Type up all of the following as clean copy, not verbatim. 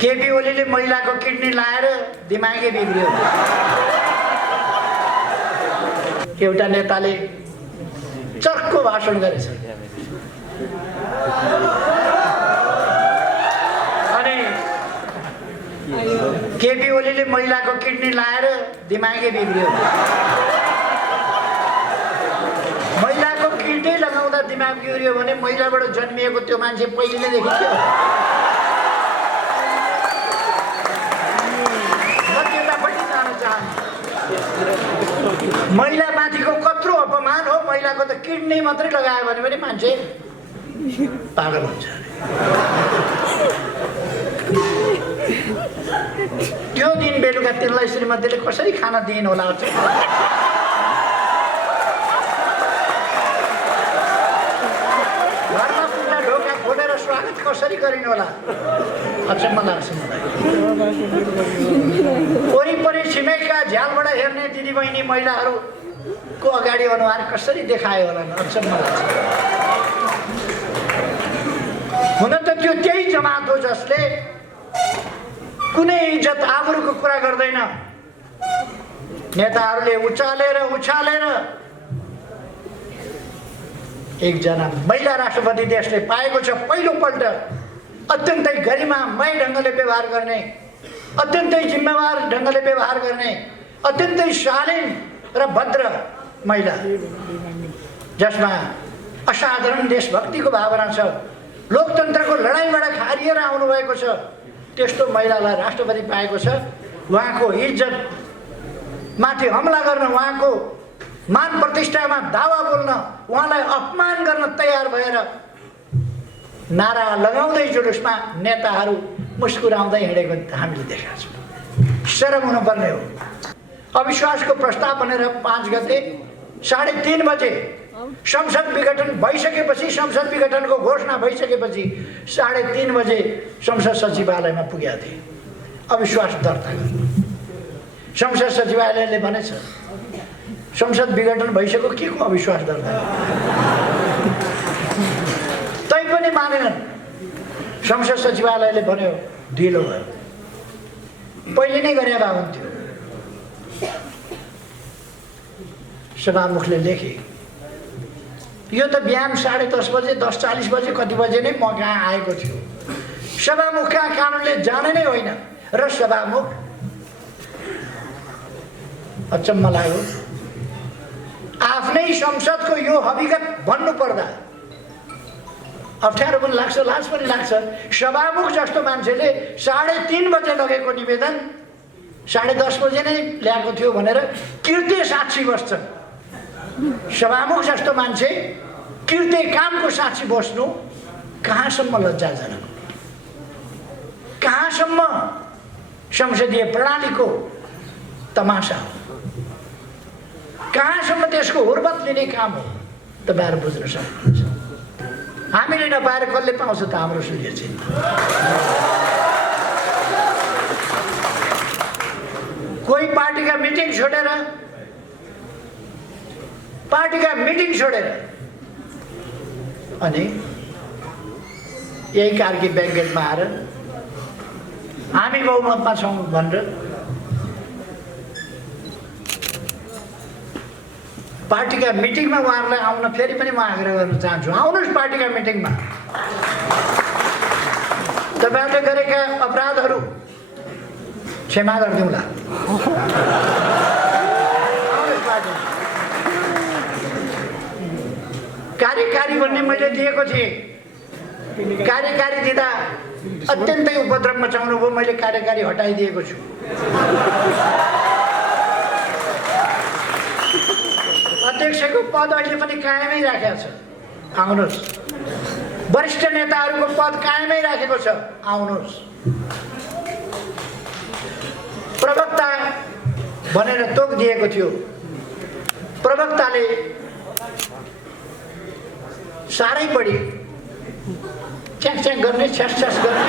केपी ओलीले महिलाको किडनी लाएर दिमागै बिग्रियो। एउटा नेताले चर्को भाषण गरेछ अनि केपी ओलीले महिलाको किडनी लाएर दिमागै बिग्रियो। महिलाको किडनी लगाउँदा दिमाग बिग्रियो भने महिलाबाट जन्मिएको त्यो मान्छे पहिलेदेखि थियो। महिला माथिको कत्रो अपमान हो। महिलाको त किडनी मात्रै लगायो भने पनि मान्छे पागल हुन्छ। त्यो दिन बेलुका तिनलाई श्रीमतीले कसरी खाना दिइन् होला? घरमा पुग्दा ढोका खोलेर स्वागत कसरी गरिन् होला? अचम्म लाग्छ मलाई। वरिपरि छिमेकका झ्यालबाट हेर्ने दिदीबहिनी महिलाहरूको अगाडि अनुहार कसरी देखायो होला? अचम्म लाग्छ। हुन त त्यो त्यही जमात हो जसले कुनै इज्जत आबरुको कुरा गर्दैन। नेताहरूले उचालेर एकजना महिला राष्ट्रपति देशले पाएको छ। पहिलोपल्ट अत्यन्तै गरिमामय ढङ्गले व्यवहार गर्ने, अत्यन्तै जिम्मेवार ढङ्गले व्यवहार गर्ने, अत्यन्तै शालीन र भद्र महिला जसमा असाधारण देशभक्तिको भावना छ, लोकतन्त्रको लडाइँबाट खारिएर आउनुभएको छ, त्यस्तो महिलालाई राष्ट्रपति पाएको छ। उहाँको इज्जत माथि हमला गर्न, उहाँको मान प्रतिष्ठामा दावा बोल्न, उहाँलाई अपमान गर्न तयार भएर नारा लगाउँदै जुलुसमा नेताहरू मुस्कुराउँदै हिँडेको हामीले देखेका छौँ। शरम हुनुपर्ने हो। अविश्वासको प्रस्ताव भनेर 5 गते 3:30 बजे संसद विघटन भइसकेपछि, संसद विघटनको घोषणा भइसकेपछि 3:30 बजे संसद सचिवालयमा पुगेका थिए अविश्वास दर्ता गर्न। संसद सचिवालयले भनेछ संसद विघटन भइसक्यो, के को अविश्वास दर्ता? तैपनि मानेनन्। संसद सचिवालयले भन्यो ढिलो भयो, पहिले नै गरे भए हुन्थ्यो। सभामुखले लेखे यो त बिहान 10:30 बजे 10:40 बजे कति बजे नै म कहाँ आएको थियो। सभामुखका कारणले जाने नै होइन। र सभामुख अचम्म लाग्यो। आफ्नै संसदको यो हकीकत भन्नु पर्दा अप्ठ्यारो पनि लाग्छ, लाज पनि लाग्छ। सभामुख जस्तो मान्छेले 3:30 बजे लगेको निवेदन 10:30 बजे नै ल्याएको थियो भनेर कृत्य साक्षी बस्छन्। सभामुख जस्तो मान्छे कृत्य कामको साक्षी बस्नु कहाँसम्म लज्जाजनक, कहाँसम्म संसदीय प्रणालीको तमासा हो, कहाँसम्म त्यसको हुर्बत लिने काम हो, तपाईँहरू बुझ्न सक्नुहुन्छ। हामीले नपाएर कसले पाउँछ त? हाम्रो सूर्य चाहिँ कोही पार्टीका मिटिङ छोडेर अनि यही कार्की ब्याङ्केटमा आएर हामी बहुमतमा छौँ भनेर पार्टीका मिटिङमा उहाँहरूलाई आउन फेरि पनि म आग्रह गर्न चाहन्छु। आउनुहोस् पार्टीका मिटिङमा। तपाईँहरूले गरेका अपराधहरू क्षमा गरिदिउँला। कार्यकारी भन्ने मैले दिएको थिएँ। कार्यकारी दिँदा अत्यन्तै उपद्रव मचाउनु भयो। मैले कार्यकारी हटाइदिएको छु। अध्यक्षको पद अहिले पनि कायमै राखेको छ, आउनुहोस्। वरिष्ठ नेताहरूको पद कायमै राखेको छ, आउनुहोस्। प्रवक्ता भनेर तोक दिएको थियो। प्रवक्ताले साह्रै बढी च्याक गर्ने, छ्यास गर्ने,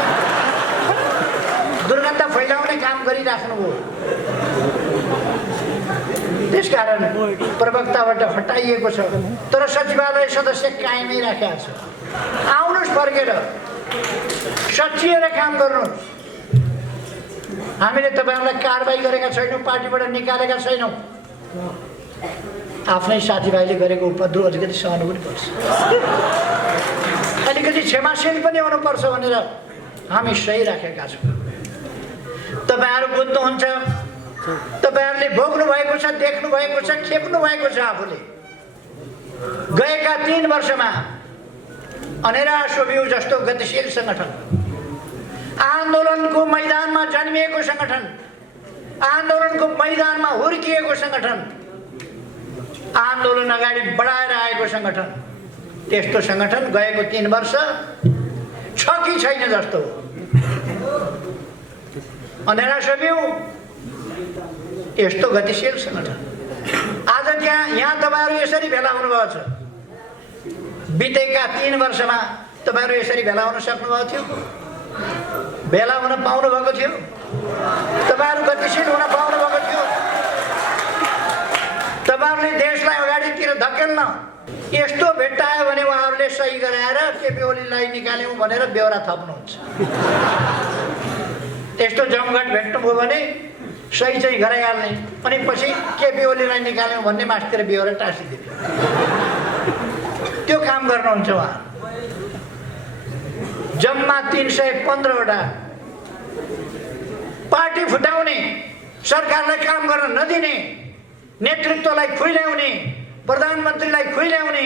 दुर्गन्ध फैलाउने काम गरिराख्नुभयो। त्यसकारण प्रवक्ताबाट हटाइएको छ, तर सचिवालय सदस्य कायमै राखेको छ। आउनुहोस्, फर्केर सचिएर काम गर्नुहोस्। हामीले तपाईहरुलाई कारबाही गरेका छैनौं, पार्टीबाट निकालेका छैनौं। आफ्नै साथीभाइले गरेको उपद्रव अलिकति सहनु पनि पर्छ, अलिकति क्षमाशील पनि हुनुपर्छ भनेर हामी सही राखेका छौं। तपाईहरु बुझ्नुहुन्छ, तपाईहरुले भोग्नु भएको छ, देख्नु भएको छ, खेप्नु भएको छ। आफूले गएका 3 वर्षमा अनेरा सोभियु जस्तो गतिशील संगठन, आन्दोलनको मैदानमा जन्मिएको संगठन, आन्दोलनको मैदानमा हुर्किएको संगठन, आन्दोलन अगाडि बढाएर आएको संगठन, त्यस्तो संगठन गएको 3 वर्ष छ कि छैन जस्तो अनेरा सोभियु यस्तो गतिशील संगठन। आज यहाँ तपाईहरु यसरी भेला हुनुभएको छ। बितेका 3 वर्षमा तपाईहरु यसरी भेला हुन सक्नुभएको थियो? भेला हुन पाउनु भएको थियो? तपाईहरु गतिशील हुन पाउनु भएको थियो? तपाईहरुले देशलाई अगाडितिर धकेल्न यस्तो भेट्टायो भने उहाँहरूले सही गराएर केपी ओलीलाई निकाल्यौं भनेर बेहोरा थप्नुहुन्छ। यस्तो जमघट भेट्नुभयो भने सही चाहिँ गराइहाल्ने, अनि पछि केपी ओलीलाई निकाल्यौं भन्ने मास्तिर बेहोरा टाँसिदिने, त्यो काम गर्नुहुन्छ उहाँ। जम्मा 315 वटा पार्टी फुटाउने, सरकारलाई काम गर्न नदिने, नेतृत्वलाई खुइल्याउने, प्रधानमन्त्रीलाई खुइल्याउने,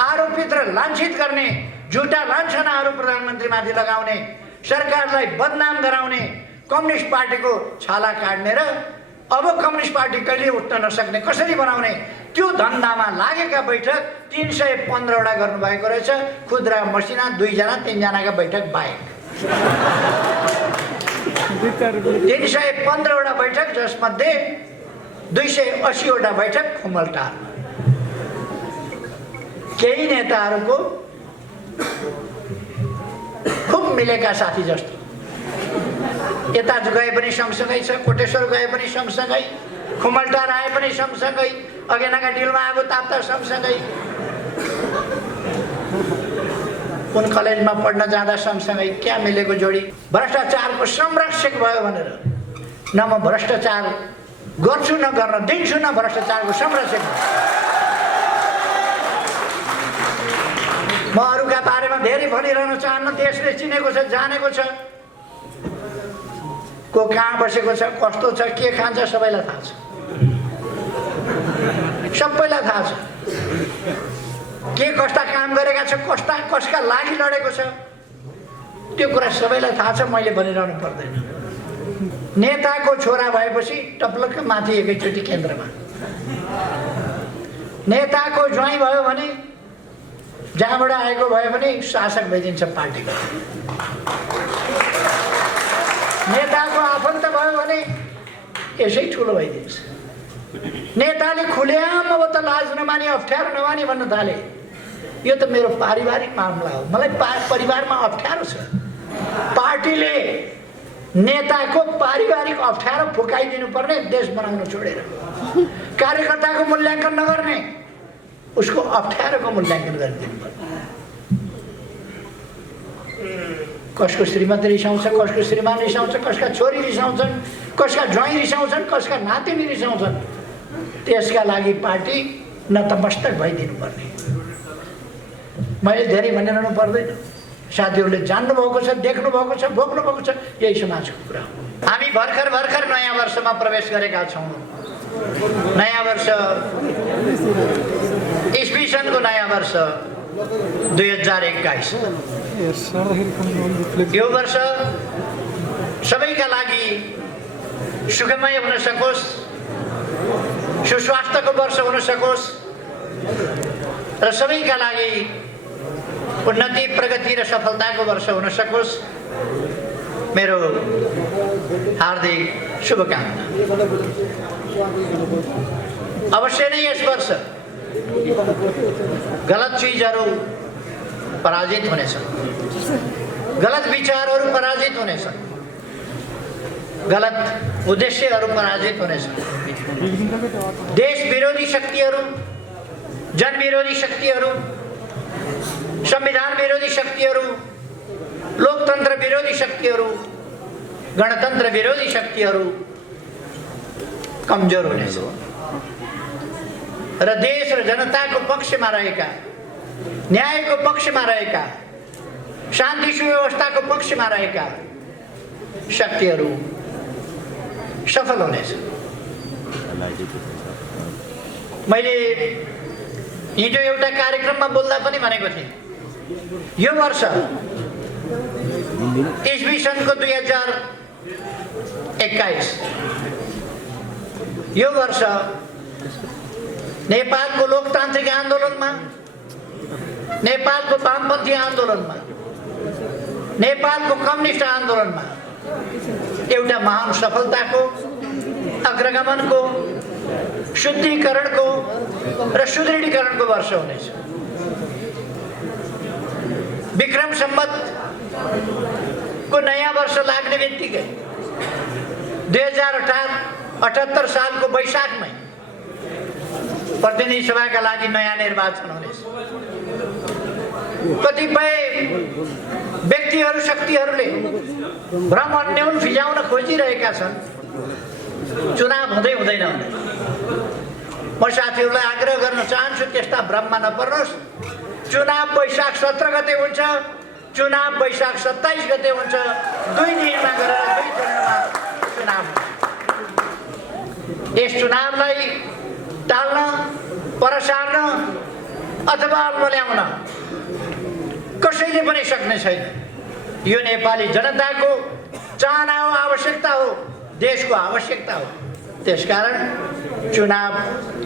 आरोपित र लाञ्छित गर्ने, झुटा लान्छनाहरू प्रधानमन्त्रीमाथि लगाउने, सरकारलाई बदनाम गराउने, कम्युनिस्ट पार्टीको छाला काट्ने र अब कम्युनिस्ट पार्टी कहिले उठ्न नसक्ने कसरी बनाउने, त्यो धन्दामा लागेका बैठक 315 वटा गर्नुभएको रहेछ। खुद्रा मसिना 2 जना 3 जनाका बैठक बाहेक 315 वटा बैठक, जसमध्ये 280 वटा बैठक खुमलटार। केही नेताहरूको खुब मिलेका साथी जस्तो, यता गए पनि सँगसँगै छ, कोटेश्वर गए पनि सँगसँगै, खुमलटार आए पनि सँगसँगै, अगेनाका डिलमा आगो ताप्दा सँगसँगै, कुन कलेजमा पढ्न जाँदा सँगसँगै। क्या मिलेको जोडी। भ्रष्टाचारको संरक्षक भयो भनेर न म भ्रष्टाचार गर्छु न गर्न दिन्छु, न भ्रष्टाचारको संरक्षक। म अरूका बारेमा धेरै भनिरहन चाहन्न, देशले चिनेको छ, जानेको छ, को कहाँ बसेको छ, कस्तो छ, के खान्छ, सबैलाई थाहा छ, सबैलाई थाहा छ। के कस्ता काम गरेका छ, कसका लागि लडेको छ, त्यो कुरा सबैलाई थाहा छ। मैले भनिरहनु पर्दैन। नेताको छोरा भएपछि टप्लक्क माथि एकैचोटि केन्द्रमा, नेताको ज्वाइँ भयो भने, जहाँबाट आएको भयो भने शासक भइदिन्छ पार्टीको, नेताको आफन्त भयो भने यसै ठुलो भइदिन्छ। नेताले खुलेआम अब त लाज नमानी, अप्ठ्यारो नमानी भन्न थाले। यो त मेरो पारिवारिक मामला हो, मलाई परिवारमा अप्ठ्यारो छ। पार्टीले नेताको पारिवारिक अप्ठ्यारो फुकाइदिनु पर्ने, देश बनाउन छोडेर कार्यकर्ताको मूल्याङ्कन नगर्ने, उसको अप्ठ्यारोको मूल्याङ्कन गरिदिनु पर्ने। कसको श्रीमती रिसाउँछ, कसको श्रीमान रिसाउँछ, कसका छोरी रिसाउँछन्, कसका ज्वाइँ रिसाउँछन्, कसका नातिनी रिसाउँछन्, त्यसका लागि पार्टी नतमस्तक भइदिनु पर्ने। मैले धेरै भनिरहनु पर्दैन, साथीहरूले जान्नु भएको छ, देख्नु भएको छ, भोग्नु भएको छ, यही समाजको कुरा हो। हामी भर्खर नयाँ वर्षमा प्रवेश गरेका छौँ। नयाँ वर्ष ईस्वी सनको नयाँ वर्ष 2021। यो वर्ष सबैका लागि सुखमय हुन सकोस्, सुस्वास्थ्यको वर्ष हुन सकोस् र सबैका लागि उन्नति, प्रगति र सफलताको वर्ष हुन सकोस्, मेरो हार्दिक शुभकामना। अवश्य नै यस वर्ष गलत चीजहरू पराजित हुनेछन्, गलत विचारहरू पराजित हुनेछन्, गलत उद्देश्यहरू पराजित हुनेछन्। देश विरोधी शक्तिहरू, जन विरोधी शक्तिहरू, संविधान विरोधी शक्तिहरू, लोकतन्त्र विरोधी शक्तिहरू गणतन्त्र विरोधी शक्तिहरू कमजोर हुनेछ र देश र जनताको पक्षमा रहेका, न्यायको पक्षमा रहेका, शान्ति सुव्यवस्थाको पक्षमा रहेका शक्तिहरू सफल हुनेछ। मैले हिजो एउटा कार्यक्रममा बोल्दा पनि भनेको थिएँ, यो वर्ष इस्वी सनको 2021 यो वर्ष नेपालको लोकतान्त्रिक आन्दोलनमा, नेपालको वामपन्थी आन्दोलनमा, नेपालको कम्युनिस्ट आन्दोलनमा एउटा महान सफलताको, अग्रगमनको, शुद्धिकरणको र सुदृढीकरणको वर्ष हुनेछ। विक्रम सम्वतको नयाँ वर्ष लाग्ने बित्तिकै 2078 सालको वैशाखमै प्रतिनिधि सभाका लागि नयाँ निर्वाचन हुनेछ। कतिपय व्यक्तिहरू, शक्तिहरूले भ्रम अन्योल फिजाउन खोजिरहेका छन् चुनाव हुँदै हुँदैन भने। म साथीहरूलाई आग्रह गर्न चाहन्छु त्यस्ता भ्रममा नपर्नुहोस्। चुनाव वैशाख 17 गते हुन्छ, चुनाव वैशाख 27 गते हुन्छ। 2 दिनमा गरेर 2 चरणमा चुनाव हुन्छ। यस चुनावलाई टाल्न, पर सार्न अथवा अल्मल्याउन कसैले पनि सक्ने छैन। यो नेपाली जनताको चाहना हो, आवश्यकता हो, देशको आवश्यकता हो। त्यसकारण चुनाव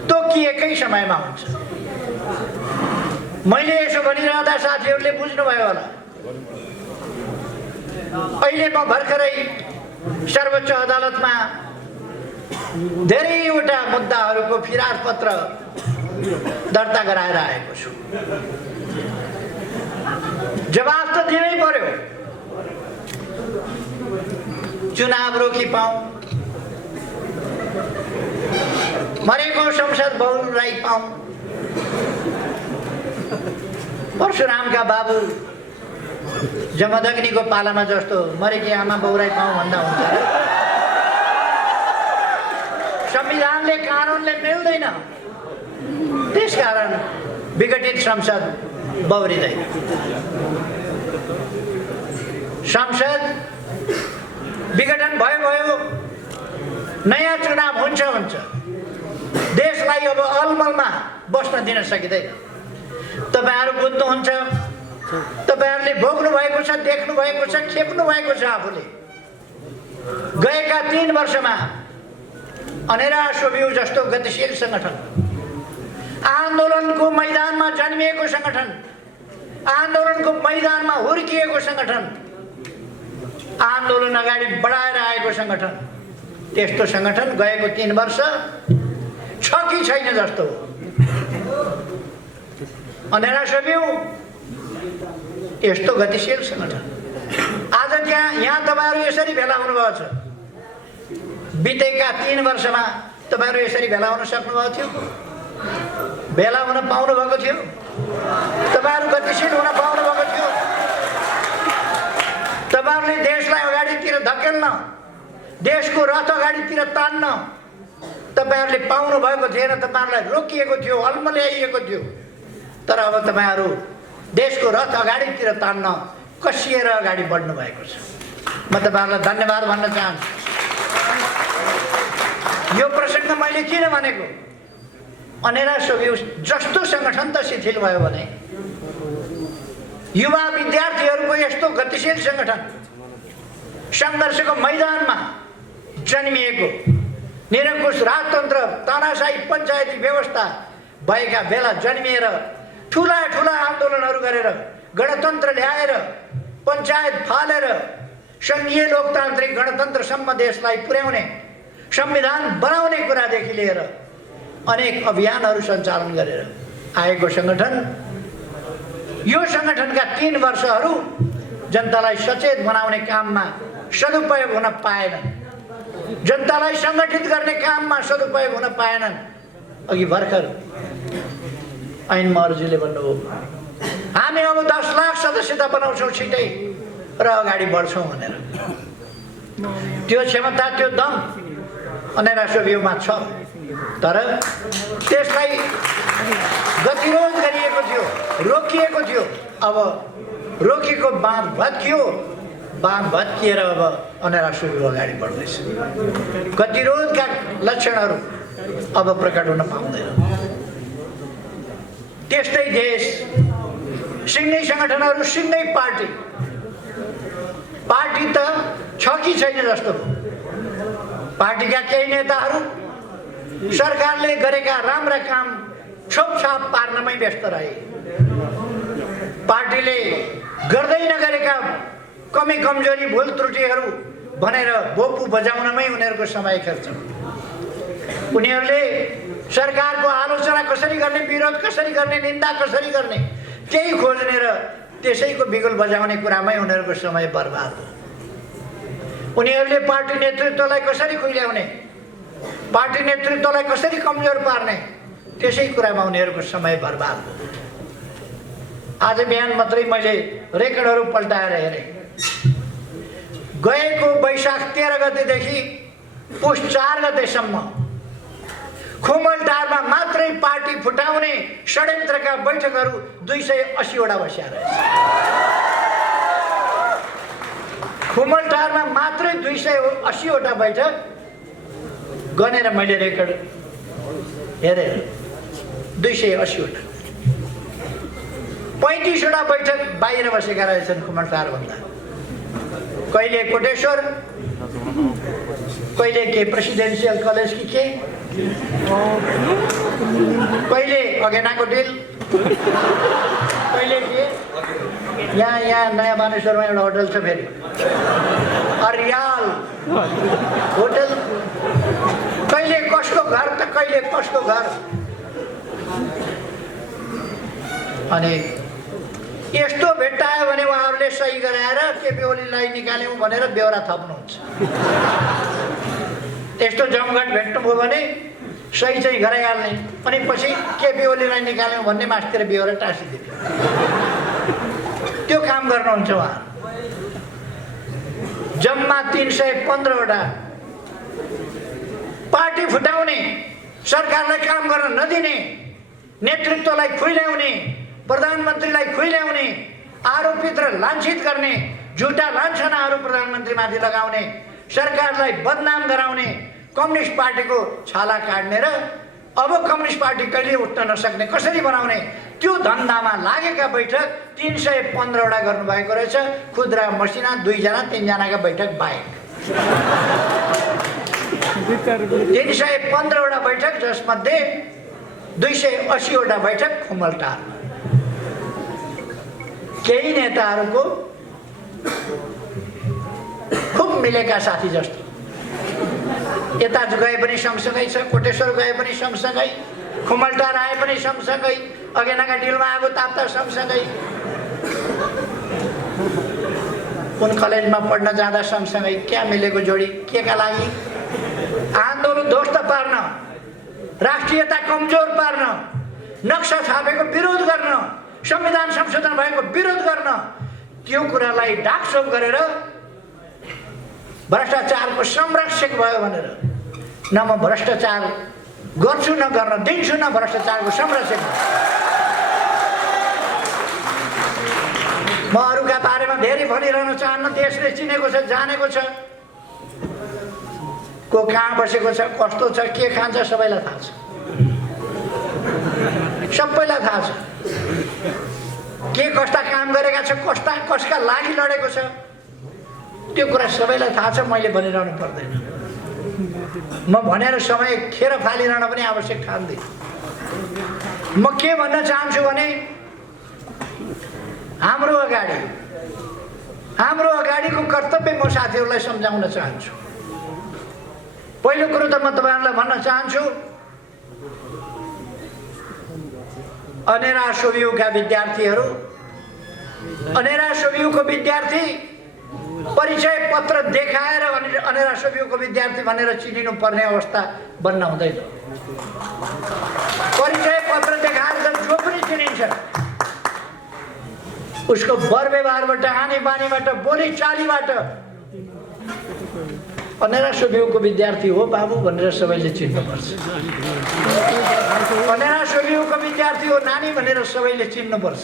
तोकिएकै समयमा हुन्छ। मैले यसो भनिरहँदा साथीहरूले बुझ्नुभयो होला, अहिले म भर्खरै सर्वोच्च अदालतमा धेरैवटा मुद्दाहरूको फिराद पत्र दर्ता गराएर आएको छु। जवाब त दिनै पर्यो। चुनाव रोकी पाऊँ, मरेको संसद बहुलाई पाऊँ, परशुरामका बाबु जमदग्नीको पालामा जस्तो मरेकी आमा बहुराई पाऊँ भन्दा हुन्छ। संविधानले, कानुनले मिल्दैन। त्यसकारण विघटित संसद बहुरिँदैन। संसद विघटन भयो, नयाँ चुनाव हुन्छ। देशलाई अब अलमलमा बस्न दिन सकिँदैन। तपाईहरू बुझ्नुहुन्छ, तपाईहरूले भोग्नु भएको छ, देख्नु भएको छ, खेप्नु भएको छ। आफूले गएका 3 वर्षमा अनेरा सोभियु जस्तो गतिशील संगठन, आन्दोलनको मैदानमा जन्मिएको संगठन, आन्दोलनको मैदानमा हुर्किएको संगठन, आन्दोलन अगाडि बढाएर आएको संगठन, त्यस्तो संगठन गएको 3 वर्ष छ कि छैन जस्तो हो। अनेरा सोभियु यस्तो गतिशील संगठन आज यहाँ तपाईहरू यसरी भेला हुनुभएको छ। बितेका 3 वर्षमा तपाईहरू यसरी भेला हुन सक्नुभएको थियो? भेला हुन पाउनु भएको थियो? तपाईहरू गतिशील हुन पाउनु भएको थियो? तपाईहरूले देशलाई अगाडितिर धकेल्न, देशको रथ अगाडितिर तान्न तपाईहरूले पाउनु भएको थिएन। तपाईहरूलाई रोकिएको थियो, अल्मल्याइएको थियो। तर अब तपाईहरू देशको रथ अगाडितिर तान्न कसिएर अगाडि बढ्नु भएको छ। म तपाईहरूलाई धन्यवाद भन्न चाहन्छु। यो प्रसङ्ग मैले किन भनेको, अनेरा सोभियु जस्तो संगठन त शिथिल भयो भने युवा विद्यार्थीहरूको यस्तो गतिशील संगठन सङ्घर्षको मैदानमा जन्मिएको, निरङ्कुश राजतन्त्र, तानाशाही पञ्चायती व्यवस्था भएका बेला जन्मिएर ठुला ठुला आन्दोलनहरू गरेर गणतन्त्र ल्याएर पञ्चायत फालेर सङ्घीय लोकतान्त्रिक गणतन्त्रसम्म देशलाई पुर्याउने, संविधान बनाउने कुरादेखि लिएर अनेक अभियानहरू सञ्चालन गरेर आएको संगठन। यो संगठनका 3 वर्षहरू जनतालाई सचेत बनाउने काममा सदुपयोग हुन पाएनन्, जनतालाई सङ्गठित गर्ने काममा सदुपयोग हुन पाएनन्। अघि भर्खर ऐन महर्जीले भन्नुभयो, हामी अब 10 लाख सदस्यता बनाउँछौँ छिटै र अगाडि बढ्छौँ भनेर। त्यो क्षमता त्यो दम अनेरा सोभियोमा छ, तर त्यसलाई गतिरोध गरिएको थियो, रोकिएको थियो। अब रोकेको बाँध भत्कियो, बाँध भत्किएर अब अनेरा सोभियो अगाडि बढ्दैछ। गतिरोधका लक्षणहरू अब प्रकट हुन पाउँदैन। त्यस्तै देश, सिङ्गै सङ्गठनहरू, सिङ्गै पार्टी त छ कि छैन जस्तो भयो। पार्टीका केही नेताहरू सरकारले गरेका राम्रा काम छोपछाप पार्नमै व्यस्त रहे। पार्टीले गर्दै नगरेका कमी कमजोरी भुल त्रुटिहरू भनेर बोपु बजाउनमै उनीहरूको समय खर्च। उनीहरूले सरकारको आलोचना कसरी गर्ने, विरोध कसरी गर्ने, निन्दा कसरी गर्ने, त्यही खोज्ने र त्यसैको बिगुल बजाउने कुरामै उनीहरूको समय बर्बाद हो। उनीहरूले पार्टी नेतृत्वलाई कसरी खुइल्याउने, पार्टी नेतृत्वलाई कसरी कमजोर पार्ने, त्यसै कुरामा उनीहरूको समय बर्बाद हो। आज बिहान मात्रै मैले रेकर्डहरू पल्टाएर हेरेँ। गएको वैशाख 13 गतेदेखि पुष 4 गतेसम्म खुमलटारमा मात्रै पार्टी फुटाउने षड्यन्त्रका बैठकहरू 280 वटा बस्या रहेछ। खुमलटारमा मात्रै 280 वटा बैठक गनेर मैले रेकर्ड हेरेँ। 280 वटा, 35 वटा बैठक बाहिर बसेका रहेछन् खुमलटारभन्दा। कहिले कोटेश्वर, कहिले के प्रेसिडेन्सियल कलेज कि के, कहिले अगेनाको डिल, कहिले के यहाँ नयाँ मानेश्वरमा एउटा होटल छ, फेरि अरियाल होटल, कहिले कसको घर त कहिले कसको घर। अनि यस्तो भेट्टायो भने उहाँहरूले सही गराएर केपी ओलीलाई निकाल्यौँ भनेर बेहोरा थप्नुहुन्छ। यस्तो जमघट भेट्नुभयो भने सही चाहिँ गराइहाल्ने, अनि पछि केपी ओलीलाई निकाल्यौँ भन्ने मास्तिर बेहोरा टाँसिदिने, त्यो काम गर्नुहुन्छ उहाँ। जम्मा 315 वटा पार्टी फुटाउने, सरकारलाई काम गर्न नदिने, नेतृत्वलाई खुइल्याउने, प्रधानमन्त्रीलाई खुइल्याउने, आरोपित र लाञ्छित गर्ने, झुटा लान्छनाहरू प्रधानमन्त्रीमाथि लगाउने, सरकारलाई बदनाम गराउने, कम्युनिस्ट पार्टीको छाला काट्ने र अब कम्युनिस्ट पार्टी कहिले उठ्न नसक्ने कसरी बनाउने, त्यो धन्दामा लागेका बैठक 315 वटा गर्नुभएको रहेछ। खुद्रा मसिना 2 जना 3 जनाका बैठक बाहेक 315 वटा बैठक, जसमध्ये 280 वटा बैठक खुमलटार। केही नेताहरूको खुब मिलेका साथी जस्तो, यता गए पनि सँगसँगै छ, कोटेश्वर गए पनि सँगसँगै, खुमलटार आए पनि सँगसँगै, अगेनाका डिलमा आगो ताप्दा सँगसँगै, कुन कलेजमा पढ्न जाँदा सँगसँगै। क्या मिलेको जोडी, के का लागि? आन्दोलन ध्वस्त पार्न, राष्ट्रियता कमजोर पार्न, नक्सा छापेको विरोध गर्न, संविधान संशोधन भएको विरोध गर्न, त्यो कुरालाई ढाकछोप गरेर भ्रष्टाचारको संरक्षक भयो भनेर, न म भ्रष्टाचार गर्छु न गर्न दिन्छु, न भ्रष्टाचारको संरक्षक। म अरूका बारेमा धेरै भनिरहन चाहन्न। देशले चिनेको छ, जानेको छ, को कहाँ बसेको छ, कस्तो छ, के खान्छ, सबैलाई थाहा छ, सबैलाई थाहा छ। के कस्ता काम गरेका छ, कसका लागि लडेको छ, त्यो कुरा सबैलाई थाहा छ। मैले भनिरहनु पर्दैन। म भनेर समय खेर फालिरहन पनि आवश्यक ठान्दिनँ। म के भन्न चाहन्छु भने हाम्रो अगाडिको कर्तव्य म साथीहरूलाई सम्झाउन चाहन्छु। पहिलो कुरो त म तपाईँहरूलाई भन्न चाहन्छु, अनेरा सोभियोका विद्यार्थीहरू, अनेरा सोभियोको विद्यार्थी परिचय पत्र देखाएर अनेरा सोभियोको विद्यार्थी भनेर चिनिनु पर्ने अवस्था बन्न हुँदैन। परिचय पत्र देखाएर त जो पनि चिनिन्छ, उसको वर व्यवहारबाट, आनी बानीबाट, बोली चालीबाट अनेरा सोभियूको विद्यार्थी हो बाबु भनेर सबैले चिन्नुपर्छ। अनेरा सोभियूको विद्यार्थी हो नानी भनेर सबैले चिन्नुपर्छ।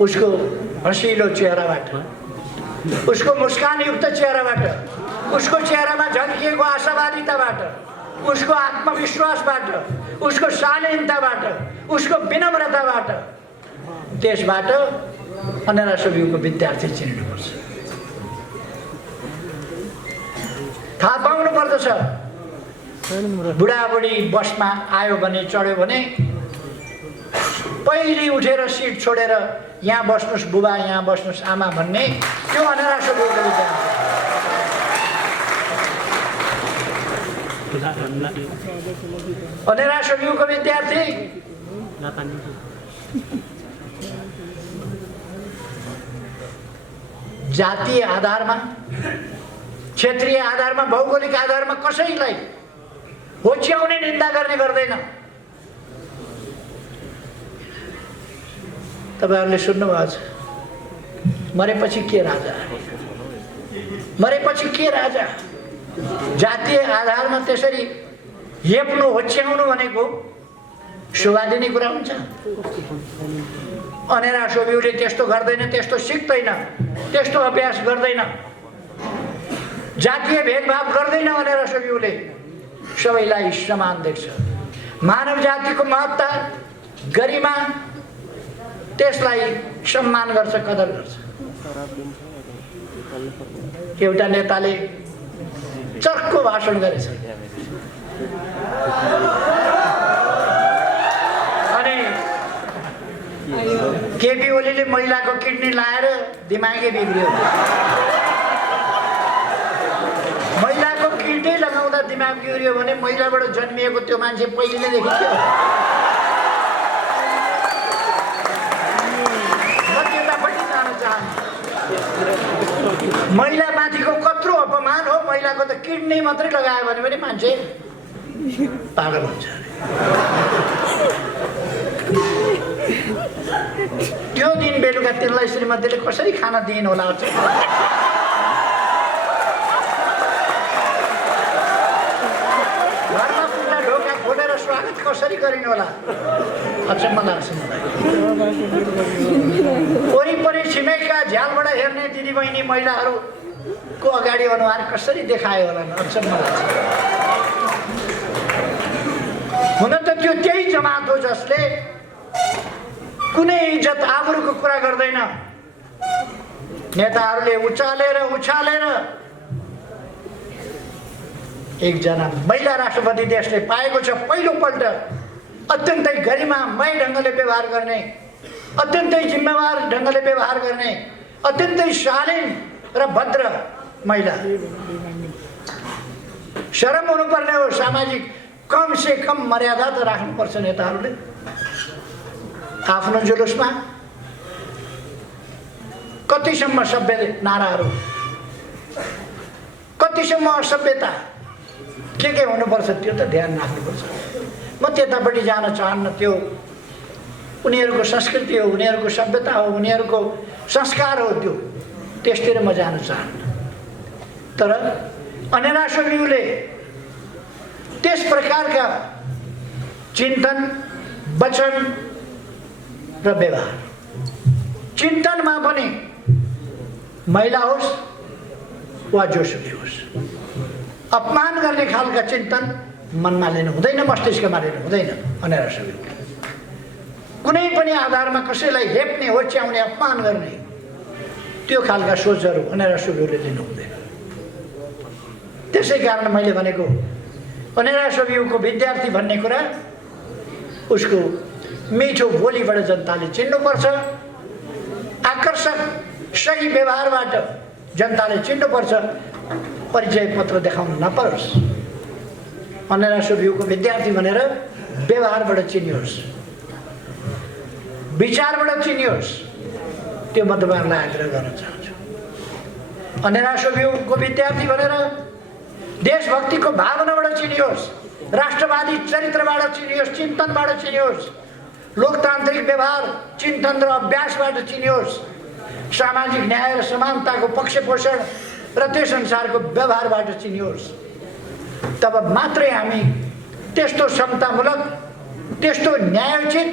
उसको हँसिलो चेहराबाट, उसको मुस्कानयुक्त चेहराबाट, उसको चेहरामा झल्किएको आशावादिताबाट, उसको आत्मविश्वासबाट, उसको शालीनताबाट, उसको विनम्रताबाट, त्यसबाट अनेरा सोभियूको विद्यार्थी चिन्नुपर्छ। थाहा पाउनु पर्दछ बुढाबुढी बसमा आयो भने, चढ्यो भने पहिले उठेर सिट छोडेर यहाँ बस्नुहोस् बुबा, यहाँ बस्नुहोस् आमा भन्ने त्यो अनेरा सोभियूको विद्यार्थी। अनेरा सोभियूको विद्यार्थी जातीय आधारमा, क्षेत्रीय आधारमा, भौगोलिक आधारमा कसैलाई होच्याउने निन्दा गर्ने गर्दैन। तपाईहरुले सुन्नुभएको छ, मरेपछि के राजा, मरेपछि के राजा। जातीय आधारमा त्यसरी हेप्नु होच्याउनु भनेको शोभा दिने कुरा हुन्छ। अनेरा सोभियूले त्यस्तो गर्दैन, त्यस्तो सिक्दैन, त्यस्तो अभ्यास गर्दैन, जातीय भेदभाव गर्दैन। अनेरा सोभियूले सबैलाई समान देख्छ। मानव जातिको महत्ता, गरिमा, त्यसलाई सम्मान गर्छ, कदर गर्छ। एउटा नेताले चर्को भाषण गरेछ अनि केपी ओलीले महिलाको किडनी लाएर दिमागै बिग्रियो। महिलाको किडनी लगाउँदा दिमाग बिग्रियो भने महिलाबाट जन्मिएको त्यो मान्छे पहिले नै देखिन्थ्यो। म त्यतापट्टि जान चाहन्छु। महिलामाथिको कत्रो अपमान हो। महिलाको त किडनी मात्रै लगायो भने पनि मान्छे पागल हुन्छ। त्यो दिन बेलुका त्यसलाई श्रीमतीले कसरी खाना दिइन् होला? घरमा पुग्दा ढोका खोलेर स्वागत कसरी गरिन् होला? अचम्म लाग्छ मलाई। वरिपरि छिमेकका झ्यालबाट हेर्ने दिदीबहिनी महिलाहरूको अगाडि अनुहार कसरी देखायो होला? अचम्म लाग्छ। हुन त त्यो त्यही जमात हो जसले कुनै इज्जत आबरुको कुरा गर्दैन। नेताहरूले उचालेर उछालेर एकजना महिला राष्ट्रपति देशले पाएको छ। पहिलोपल्ट अत्यन्तै गरिमामय ढङ्गले व्यवहार गर्ने, अत्यन्तै जिम्मेवार ढङ्गले व्यवहार गर्ने, अत्यन्तै शालीन र भद्र महिला। शरम हुनुपर्ने हो। सामाजिक कम से कम मर्यादा त राख्नुपर्छ नेताहरूले। आफ्नो जुलुसमा कतिसम्म सभ्य नाराहरू, कतिसम्म असभ्यता के हुनुपर्छ त्यो त ध्यान राख्नुपर्छ। म त्यतापट्टि जान चाहन्न। त्यो उनीहरूको संस्कृति हो, उनीहरूको सभ्यता हो, उनीहरूको संस्कार हो। त्यो त्यसतिर म जान चाहन्न। तर अनेरा सोभियूले त्यस प्रकारका चिन्तन, वचन र व्यवहार, चिन्तनमा पनि महिला होस् वा जोसुकै होस्, अपमान गर्ने खालका चिन्तन मनमा लिनु हुँदैन, मस्तिष्कमा लिनु हुँदैन। अनेरा सोभियूले कुनै पनि आधारमा कसैलाई हेप्ने, होच्याउने, अपमान गर्ने त्यो खालका सोचहरू अनेरा सोभियूले लिनु हुँदैन। त्यसै कारण मैले भनेको अनेरा सोभियूको विद्यार्थी भन्ने कुरा उसको मिठो बोलीबाट जनताले चिन्नुपर्छ। आकर्षक सही व्यवहारबाट जनताले चिन्नुपर्छ। परिचय पत्र देखाउन नपरोस्। अनेरा सोभियूको विद्यार्थी भनेर व्यवहारबाट चिनियोस्, विचारबाट चिनियोस्। त्यो म तपाईँहरूलाई आग्रह गर्न चाहन्छु। अनेरा सोभियूको विद्यार्थी भनेर देशभक्तिको भावनाबाट चिनियोस्, राष्ट्रवादी चरित्रबाट चिनियोस्, चिन्तनबाट चिनियोस्, लोकतान्त्रिक व्यवहार, चिन्तन र अभ्यासबाट चिनियोस्, सामाजिक न्याय र समानताको पक्ष पोषण र त्यस अनुसारको व्यवहारबाट चिनियोस्, तब मात्रै हामी त्यस्तो समतामूलक, त्यस्तो न्यायोचित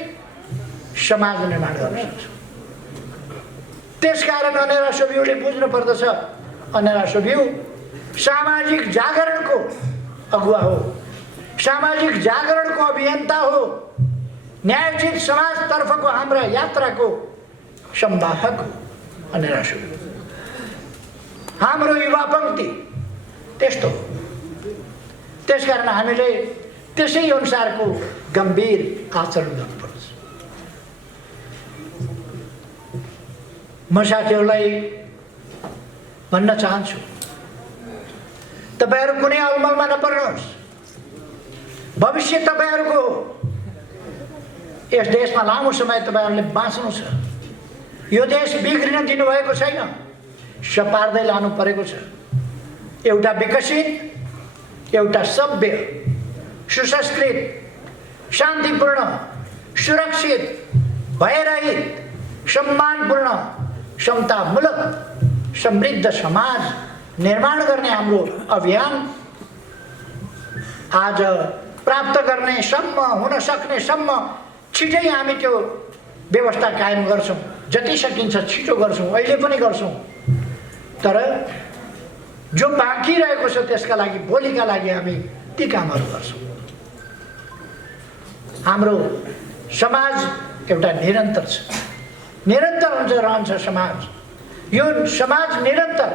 समाज निर्माण गर्न सक्छौँ। त्यसकारण अनेरा सोभियूले बुझ्नु पर्दछ, अनेरा सोभियू सामाजिक जागरणको अगुवा हो, सामाजिक जागरणको अभियन्ता हो, न्यायोचित समाजतर्फको हाम्रा यात्राको संवाहक हो अनेरा सोभियू। हाम्रो युवा पङ्क्ति त्यस्तो, त्यसकारण हामीले त्यसै अनुसारको गम्भीर आचरण गर्नुपर्छ। म साथीहरूलाई भन्न चाहन्छु, तपाईहरू कुनै अलमलमा नपर्नुहोस्। भविष्य तपाईहरूको हो। यस देशमा लामो समय तपाईहरूले बाँच्नु छ। यो देश बिग्रिन दिनुभएको छैन, सपार्दै लानु परेको छ। एउटा विकसित, एउटा सभ्य, सुसंस्कृत, शान्तिपूर्ण, सुरक्षित, भयरहित, सम्मानपूर्ण, समतामूलक, समृद्ध समाज निर्माण गर्ने हाम्रो अभियान आज प्राप्त गर्ने सम्म, हुन सक्ने सम्म छिटै हामी त्यो व्यवस्था कायम गर्छौँ। जति सकिन्छ छिटो गर्छौँ, अहिले पनि गर्छौँ। तर जो बाँकी रहेको छ त्यसका लागि, भोलिका लागि हामी ती कामहरू गर्छौँ। हाम्रो समाज एउटा निरन्तर छ, निरन्तर हुन्छ, रहन्छ समाज। यो समाज निरन्तर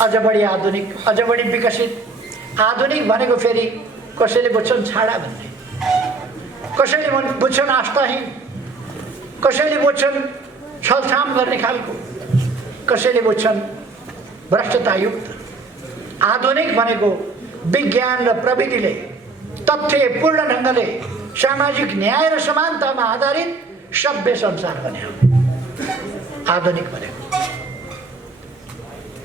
अझ बढी आधुनिक, अझ बढी विकसित। आधुनिक भनेको फेरि कसैले बुझ्छन् छाडा भन्ने, कसैले बुझ्छन् आस्थाहीन, कसैले बुझ्छन् छलछाम गर्ने खालको, कसैले बुझ्छन् भ्रष्टतायुक्त। आधुनिक भनेको विज्ञान र प्रविधिले तथ्यपूर्ण ढङ्गले सामाजिक न्याय र समानतामा आधारित सभ्य संसार बन्यो आधुनिक भनेको।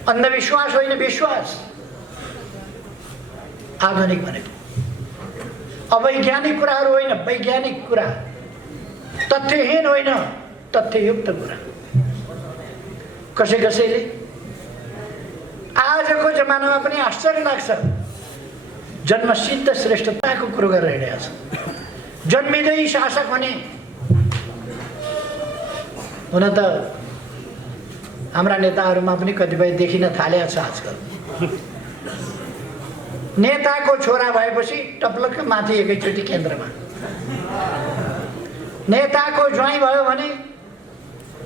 अन्धविश्वास होइन, विश्वास आधुनिक भनेको। अवैज्ञानिक कुराहरू होइन, वैज्ञानिक कुरा। तथ्यहीन होइन, तथ्ययुक्त कुरा। कसै कसैले आजको जमानामा पनि आश्चर्य लाग्छ, जन्मसिद्ध श्रेष्ठताको कुरो गरेर हिँडेको छ। जन्मिँदै शासक भने, हुन त हाम्रा नेताहरूमा पनि कतिपय देखिन थालेको छ आजकल। नेताको छोरा भएपछि टप्लक्क माथि एकैचोटि केन्द्रमा, नेताको ज्वाइँ भयो भने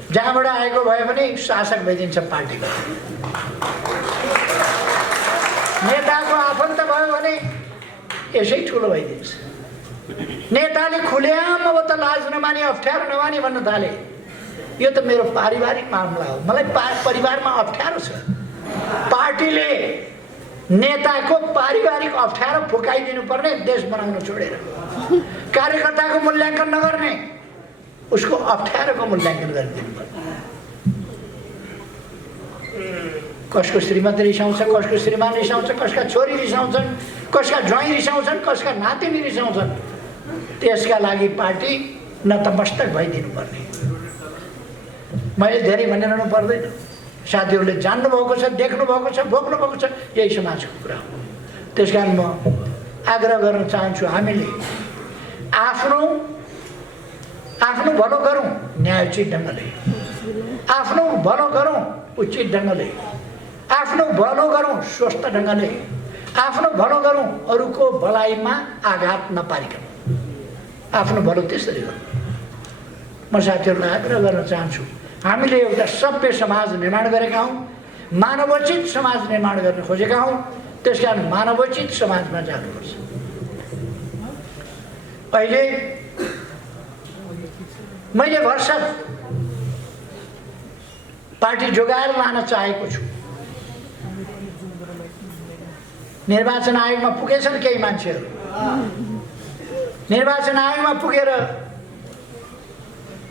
जहाँबाट आएको भयो भने शासक भइदिन्छ पार्टीको। नेताको आफन्त भयो भने यसै ठुलो भइदिन्छ। नेताले खुलेआम अब त लाज नमाने, अप्ठ्यारो नमाने भन्न थाले। यो त मेरो पारिवारिक मामला हो, मलाई परिवारमा अप्ठ्यारो छ। पार्टीले नेताको पारिवारिक अप्ठ्यारो फुकाइदिनु पर्ने, देश बनाउन छोडेर। कार्यकर्ताको मूल्याङ्कन नगर्ने, उसको अप्ठ्यारोको मूल्याङ्कन गरिदिनु पर्ने। कसको श्रीमती रिसाउँछ, कसको श्रीमान रिसाउँछ, कसका छोरी रिसाउँछन्, कसका ज्वाइँ रिसाउँछन्, कसका नातिनी रिसाउँछन्। त्यसका लागि पार्टी नतमस्तक भइदिनु पर्ने। मैले धेरै भनिरहनु पर्दैन, साथीहरूले जान्नुभएको छ, देख्नुभएको छ, भोग्नुभएको छ, यही समाजको कुरा हो। त्यस कारण म आग्रह गर्न चाहन्छु, हामीले आफ्नो भलो गरौँ न्यायोचित ढङ्गले, आफ्नो भलो गरौँ उचित ढङ्गले, आफ्नो भलो गरौँ स्वस्थ ढङ्गले, आफ्नो भलो गरौँ अरूको भलाइमा आघात नपारिकन, आफ्नो भलो त्यसरी गरौँ। म साथीहरूलाई आग्रह गर्न चाहन्छु, हामीले एउटा सभ्य समाज निर्माण गरेका हौँ, मानवोचित समाज निर्माण गर्न खोजेका हौँ। त्यसकारण मानवोचित समाजमा जानुपर्छ। अहिले मैले भरसक पार्टी जोगाएर लान चाहेको छु। निर्वाचन आयोगमा पुगेछन् केही मान्छेहरू, निर्वाचन आयोगमा पुगेर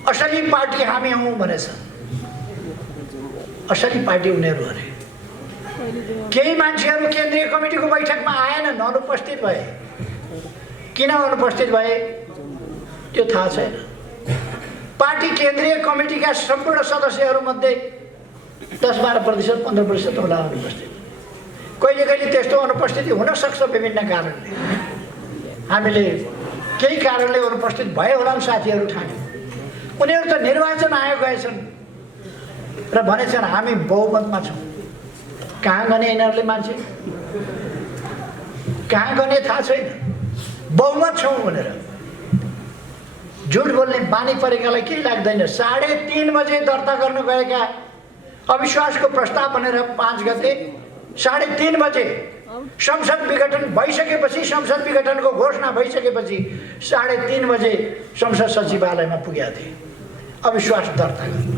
असली पार्टी हामी हौँ भनेछन्। असली पार्टी उनीहरू अरे। केही मान्छेहरू केन्द्रीय कमिटीको बैठकमा आएनन्, अनुपस्थित भए। किन अनुपस्थित भए त्यो थाहा छैन। पार्टी केन्द्रीय कमिटीका सम्पूर्ण सदस्यहरूमध्ये 10-12%, 15% होला अनुपस्थित। कहिले कहिले त्यस्तो अनुपस्थिति हुनसक्छ विभिन्न कारणले। हामीले केही कारणले अनुपस्थित भए होला साथीहरू ठान्यौँ। उनीहरू त निर्वाचन आयोग गएछन् र भनेछन् हामी बहुमतमा छौँ। कहाँ गने यिनीहरूले मान्छे, कहाँ गने थाहा छैन, बहुमत छौँ भनेर। झुट बोल्ने बानी परेकालाई केही लाग्दैन। 3:30 बजे दर्ता गर्नु गएका अविश्वासको प्रस्ताव भनेर 5 गते 3:30 बजे संसद विघटन भइसकेपछि, संसद विघटनको घोषणा भइसकेपछि 3:30 बजे संसद सचिवालयमा पुगेका थिए अविश्वास दर्ता गर्न।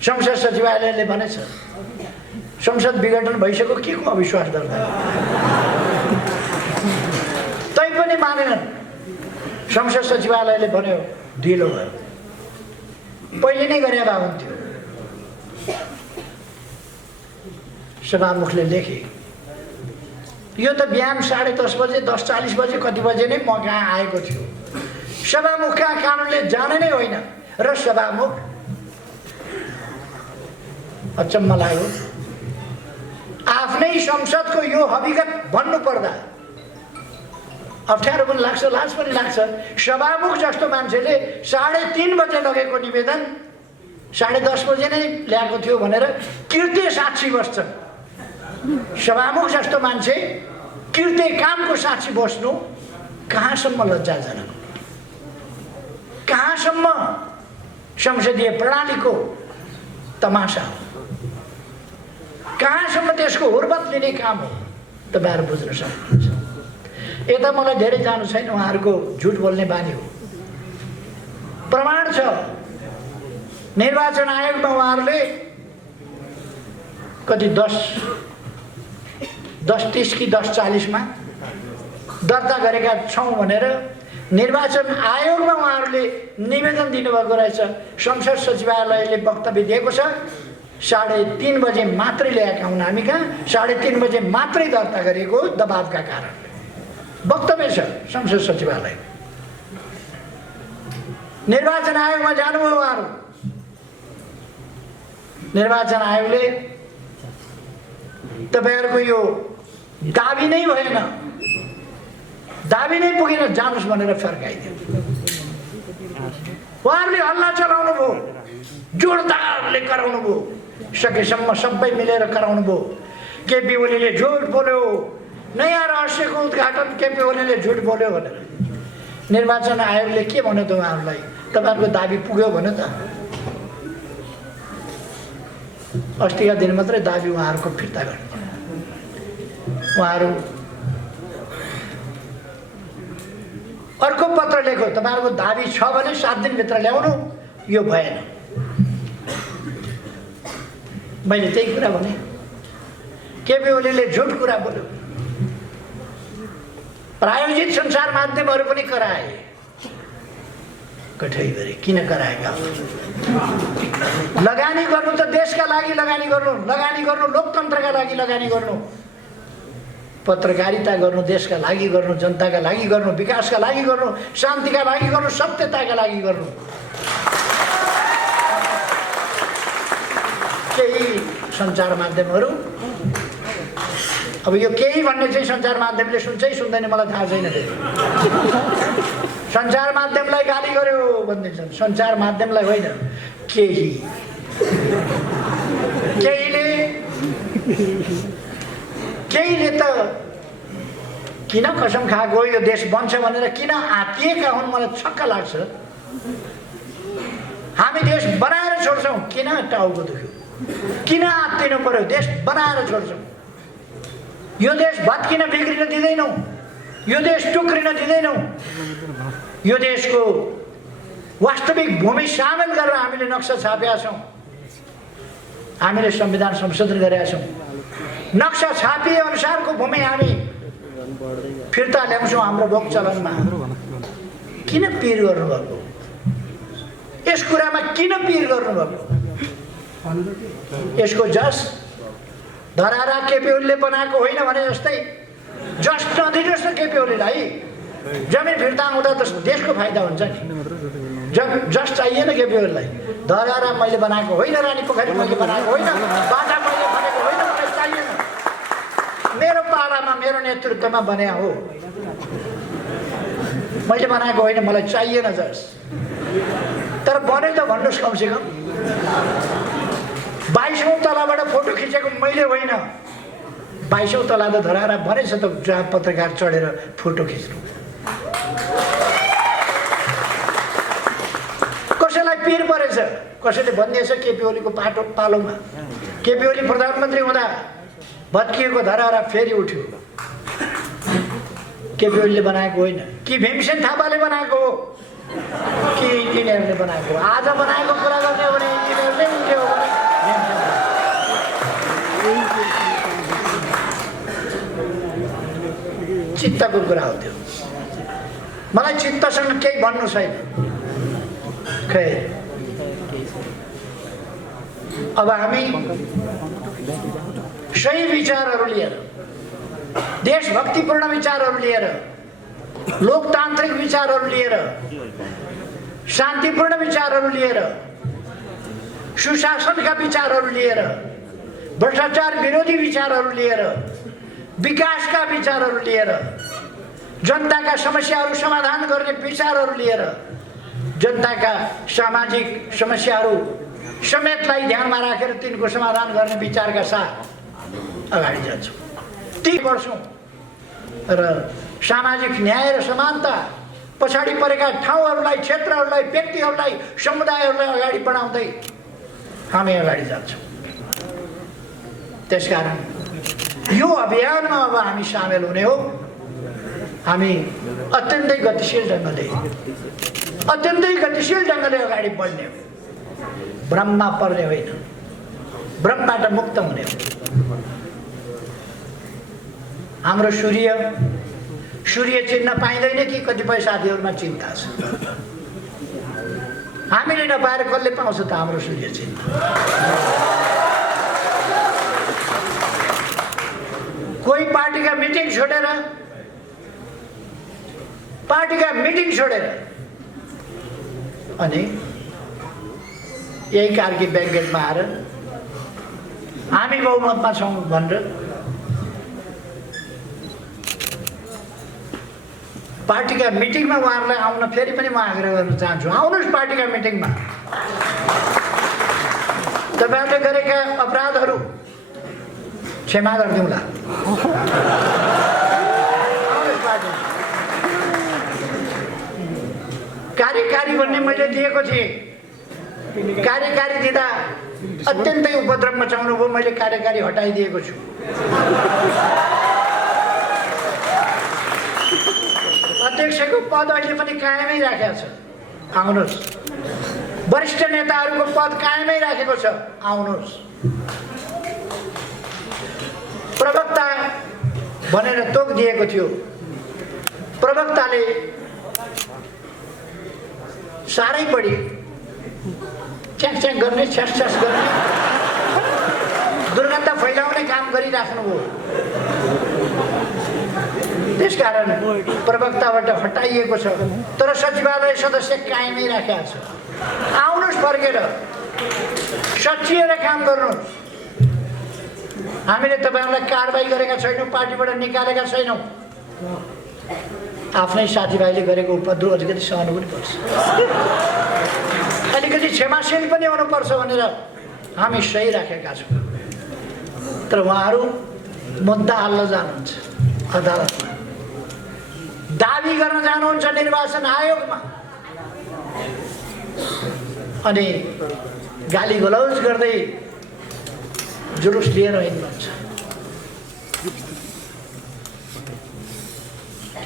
संसद सचिवालयले भनेछ संसद विघटन भइसक्यो, के को अविश्वास दर्ता? तैपनि मानेनन्। संसद सचिवालयले भन्यो ढिलो भयो, पहिले नै गरे भए हुन्थ्यो। सभामुखले लेखे यो त बिहान 10:30 बजे 10:40 बजे कति बजे नै म कहाँ आएको थियो। सभामुख कहाँ कानुनले जाने नै होइन। र सभामुख अचम्म लाग्यो। आफ्नै संसदको यो हकीकत भन्नु पर्दा अप्ठ्यारो पनि लाग्छ, लाज पनि लाग्छ। सभामुख जस्तो मान्छेले 3:30 बजे लगेको निवेदन 10:30 बजे नै ल्याएको थियो भनेर कृत्य साक्षी बस्छ। सभामुख जस्तो मान्छे कृत्य कामको साक्षी बस्नु कहाँसम्म लज्जाजनक, कहाँसम्म संसदीय प्रणालीको तमासा हो, कहाँसम्म त्यसको हुर्बत लिने काम हो, तपाईहरु बुझ्न सक्नुहुन्छ। यता मलाई धेरै जानु छैन, उहाँहरूको झुट बोल्ने बानी हो। प्रमाण छ निर्वाचन आयोगमा उहाँहरूले कति 10:30 कि 10:40 मा दर्ता गरेका छौं भनेर निर्वाचन आयोगमा उहाँहरूले निवेदन दिनुभएको रहेछ। संसद सचिवालयले वक्तव्य दिएको छ 3:30 बजे मात्रै ल्याएका हुन् हामी कहाँ, 3:30 बजे मात्रै दर्ता गरेको दबावका कारणले वक्तव्य छ संसद सचिवालय। निर्वाचन आयोगमा जानुभयो उहाँहरू। निर्वाचन आयोगले तपाईहरुको यो दाबी नै भएन, दाबी नै पुगेन, जानुस् भनेर फर्काइदियो। उहाँहरूले हल्ला चलाउनु भयो, जोरदारले कराउनु भयो, सकेसम्म सबै मिलेर कराउनु भयो। केपी ओलीले झुट बोल्यो, नयाँ रहस्यको उद्घाटन केपी ओलीले झुट बोल्यो भनेर। निर्वाचन आयोगले के भन्यो त उहाँहरूलाई, तपाईहरुको दाबी पुग्यो भन्यो त। अस्तिका दिन मात्रै दाबी उहाँहरूको फिर्ता गर्नु। उहाँहरू अर्को पत्र लेख्यो, तपाईहरुको दाबी छ भने 7 दिनभित्र ल्याउनु, यो भएन। मैले त्यही कुरा भने। केपी ओलीले झुट कुरा बोल्यो, प्रायोजित सञ्चार माध्यमहरू पनि कराए। कठै गरे, किन कराएका? लगानी गर्नु त देशका लागि लगानी गर्नु, लगानी गर्नु लोकतन्त्रका लागि लगानी गर्नु, पत्रकारिता गर्नु देशका लागि गर्नु, जनताका लागि गर्नु, विकासका लागि गर्नु, शान्तिका लागि गर्नु, सत्यताका लागि गर्नु। केही सञ्चार माध्यमहरू, अब यो केही भन्ने चाहिँ सञ्चार माध्यमले सुन्छ कि सुन्दैन मलाई थाहा छैन। सञ्चार माध्यमलाई गाली गर्यो भनिदिन्छन्, सञ्चार माध्यमलाई होइन। केहीले त किन कसम खाएको यो देश बन्छ भनेर किन आत्तिएका हुन् मलाई छक्क लाग्छ। हामी देश बनाएर छोड्छौँ, किन टाउको दुख्यो, किन आत्तिनु पर्यो? देश बनाएर छोड्छौँ। यो देश भत्किन बिग्रिन दिँदैनौँ, यो देश टुक्रिन दिँदैनौँ। यो देशको वास्तविक भूमि सामेल गरेर हामीले नक्सा छापेका छौँ, हामीले संविधान संशोधन गरेका छौँ। नक्सा छापिए अनुसारको भूमि हामी फिर्ता ल्याउँछौँ हाम्रो भोग चलनमा। किन पिर गर्नुभएको? यस कुरामा किन पिर गर्नुभएको? यसको जस धरारा केपी ओलीले बनाएको होइन भने जस्तै जस नदिनुहोस् न केपी ओलीलाई। जमिन फिर्ता आउँदा त देशको फाइदा हुन्छ नि। जस चाहिएन केपी ओलीलाई। धरारा मैले बनाएको होइन, रानी पोखरी मैले बनाएको होइन, बाटा मैले बनाएको होइन, मलाई चाहिएन। मेरो पालामा मेरो नेतृत्वमा बने हो। मैले बनाएको होइन, मलाई चाहिएन जस, तर बने त भन्नुहोस् कमसेकम। 22औं तलाबाट फोटो खिचेको मैले होइन, 22औं तला त धराएर भनेछ त जहाँ पत्रकार चढेर फोटो खिच्नु। कसैलाई पिर परेछ, कसैले भनिदिएछ केपी ओलीको पालोमा केपी ओली प्रधानमन्त्री हुँदा भत्किएको धराहरा फेरि उठ्यो। केपी ओलीले बनाएको होइन कि भीमसेन थापाले बनाएको हो कि इन्जिनियरले बनाएको हो? आज बनाएको कुरा गर्ने हो भने इन्जिनियरले उठ्यो भने चित्तको कुरा हो त्यो। मलाई चित्तसँग केही भन्नु छैन। खै अब हामी सही विचारहरू लिएर, देशभक्तिपूर्ण विचारहरू लिएर, लोकतान्त्रिक विचारहरू लिएर, शान्तिपूर्ण विचारहरू लिएर, सुशासनका विचारहरू लिएर, भ्रष्टाचार विरोधी विचारहरू लिएर, विकासका विचारहरू लिएर, जनताका समस्याहरू समाधान गर्ने विचारहरू लिएर, जनताका सामाजिक समस्याहरू समेतलाई ध्यानमा राखेर तिनको समाधान गर्ने विचारका साथ अगाडि जान्छौँ। 30 वर्षौं र सामाजिक न्याय र समानता, पछाडि परेका ठाउँहरूलाई, क्षेत्रहरूलाई, व्यक्तिहरूलाई, समुदायहरूलाई अगाडि बढाउँदै हामी अगाडि जान्छौँ। त्यसकारण यो अभियानमा अब हामी सामेल हुने हो। हामी अत्यन्तै गतिशील ढङ्गले अगाडि बढ्ने हो। भ्रममा पर्ने होइन, भ्रमबाट मुक्त हुने हो। हाम्रो सूर्य चिन्न पाइँदैन कि कतिपय साथीहरूमा चिन्ता छ। हामीले नपाएर कसले पाउँछ त हाम्रो सूर्य चिन्ह? कोही पार्टीका मिटिङ छोडेर अनि यही कार्की ब्याङ्केटमा आएर हामी बहुमतमा छौँ भनेर पार्टीका मिटिङमा उहाँहरूलाई आउन फेरि पनि म आग्रह गर्न चाहन्छु। आउनुहोस् पार्टीका मिटिङमा। तपाईँहरूले गरेका अपराधहरू क्षमा गरिदिउँला। कार्यकारी भन्ने मैले दिएको थिएँ। कार्यकारी दिँदा अत्यन्तै उपद्रव मचाउनु भयो, मैले कार्यकारी हटाइदिएको छु। अध्यक्षको पद अहिले पनि कायमै राखेको छ, आउनुहोस्। वरिष्ठ नेताहरूको पद कायमै राखेको छ, आउनुहोस्। प्रवक्ता भनेर तोक दिएको थियो, प्रवक्ताले साह्रै बढी च्याक गर्ने, छ्यास गर्ने, दुर्गन्ध फैलाउने काम गरिराख्नुभयो। त्यसकारण प्रवक्ताबाट हटाइएको छ, तर सचिवालय सदस्य कायमै राखेको छ। आउनुहोस्, फर्केर सचिएर काम गर्नुहोस्। हामीले तपाईँहरूलाई कारबाही गरेका छैनौँ, पार्टीबाट निकालेका छैनौँ। आफ्नै साथीभाइले गरेको उपद्रव अलिकति सहनु पनि पर्छ, अलिकति क्षमाशील पनि हुनुपर्छ भनेर हामी सही राखेका छौँ। तर उहाँहरू मुद्दा हाल्न जानुहुन्छ अदालतमा, दाबी गर्न जानुहुन्छ निर्वाचन आयोगमा, अनि गाली गलौज गर्दै जुलुस लिएर हिँड्नुहुन्छ।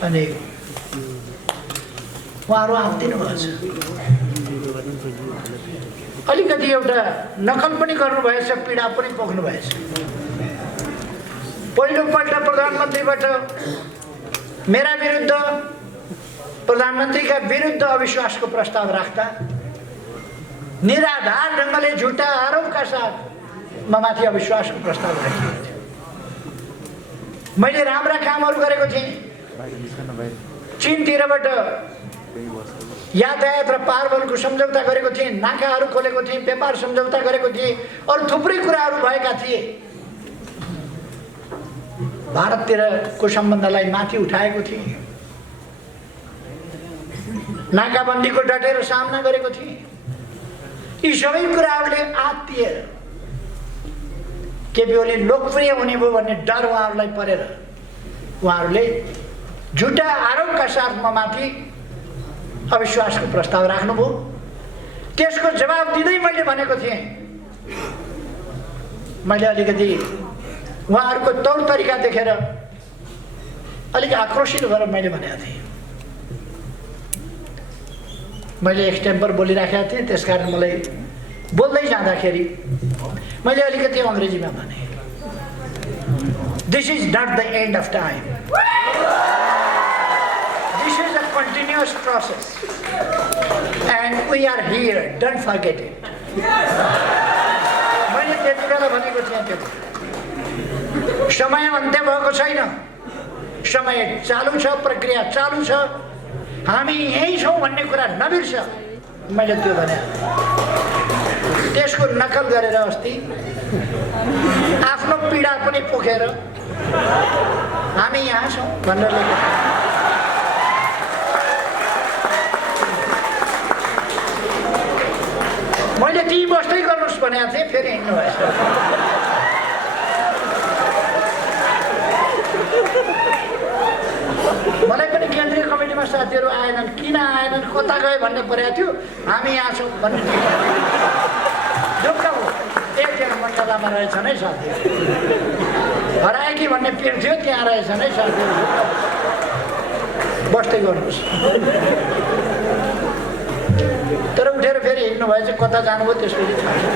अनि उहाँहरू आउँदिनु भएछ। अलिकति एउटा नकल पनि गर्नुभएछ, पीडा पनि पोख्नु भएछ। पहिलोपल्ट प्रधानमन्त्रीबाट मेरा विरुद्ध, प्रधानमन्त्रीका विरुद्ध अविश्वासको प्रस्ताव राख्दा निराधार ढङ्गले झुटा आरोपका साथ ममाथि अविश्वासको प्रस्ताव राखिएको थियो। मैले राम्रा कामहरू गरेको थिएँ। चीनतिरबाट यातायात र पारवलको सम्झौता गरेको थिएँ, नाकाहरू खोलेको थिएँ, व्यापार सम्झौता गरेको थिएँ, अरू थुप्रै कुराहरू भएका थिए। भारततिरको सम्बन्धलाई माथि उठाएको थिएँ, नाकाबन्दीको डटेर सामना गरेको थिएँ। यी सबै कुराहरूले आत्तिएर केपी ओली लोकप्रिय हुने भयो भन्ने डर उहाँहरूलाई परेर उहाँहरूले झुटा आरोपका साथ ममाथि अविश्वासको प्रस्ताव राख्नुभयो। त्यसको जवाब दिँदै मैले भनेको थिएँ, मैले अलिकति उहाँहरूको तौर तरिका देखेर अलिक आक्रोशित भएर मैले भनेको थिएँ। मैले एक्सटेम्पर बोलिराखेको थिएँ, त्यसकारण मलाई बोल्दै जाँदाखेरि मैले अलिकति अङ्ग्रेजीमा भने, this is not the end of time, this is a continuous process and we are here, don't forget it. मैले त्यति बेला भनेको थिएँ, त्यो समय अन्त्य भएको छैन, समय चालु छ, प्रक्रिया चालु छ, हामी यहीँ छौँ भन्ने कुरा नबिर्स। मैले त्यो भने त्यसको नकल गरेर अस्ति आफ्नो पीडा पनि पोखेर हामी यहाँ छौँ भनेर लेखेको। मैले ती बस्दै गर्नुहोस् भनेको थिएँ, फेरि हिँड्नु भएछ। मलाई पनि केन्द्रीय कमिटीमा साथीहरू आएनन्, किन आएनन्, कता गए भन्ने परेको थियो, हामी यहाँ छौँ भन्ने दुःख हो। एकजना मण्डलामा रहेछन् है साथीहरू, हराए कि भन्ने पिर थियो, त्यहाँ रहेछन् है साथीहरू, बस्दै गर्नुहोस्। तर उठेर फेरि हिँड्नु भएछ, कता जानुभयो त्यसपछि थाहा छैन।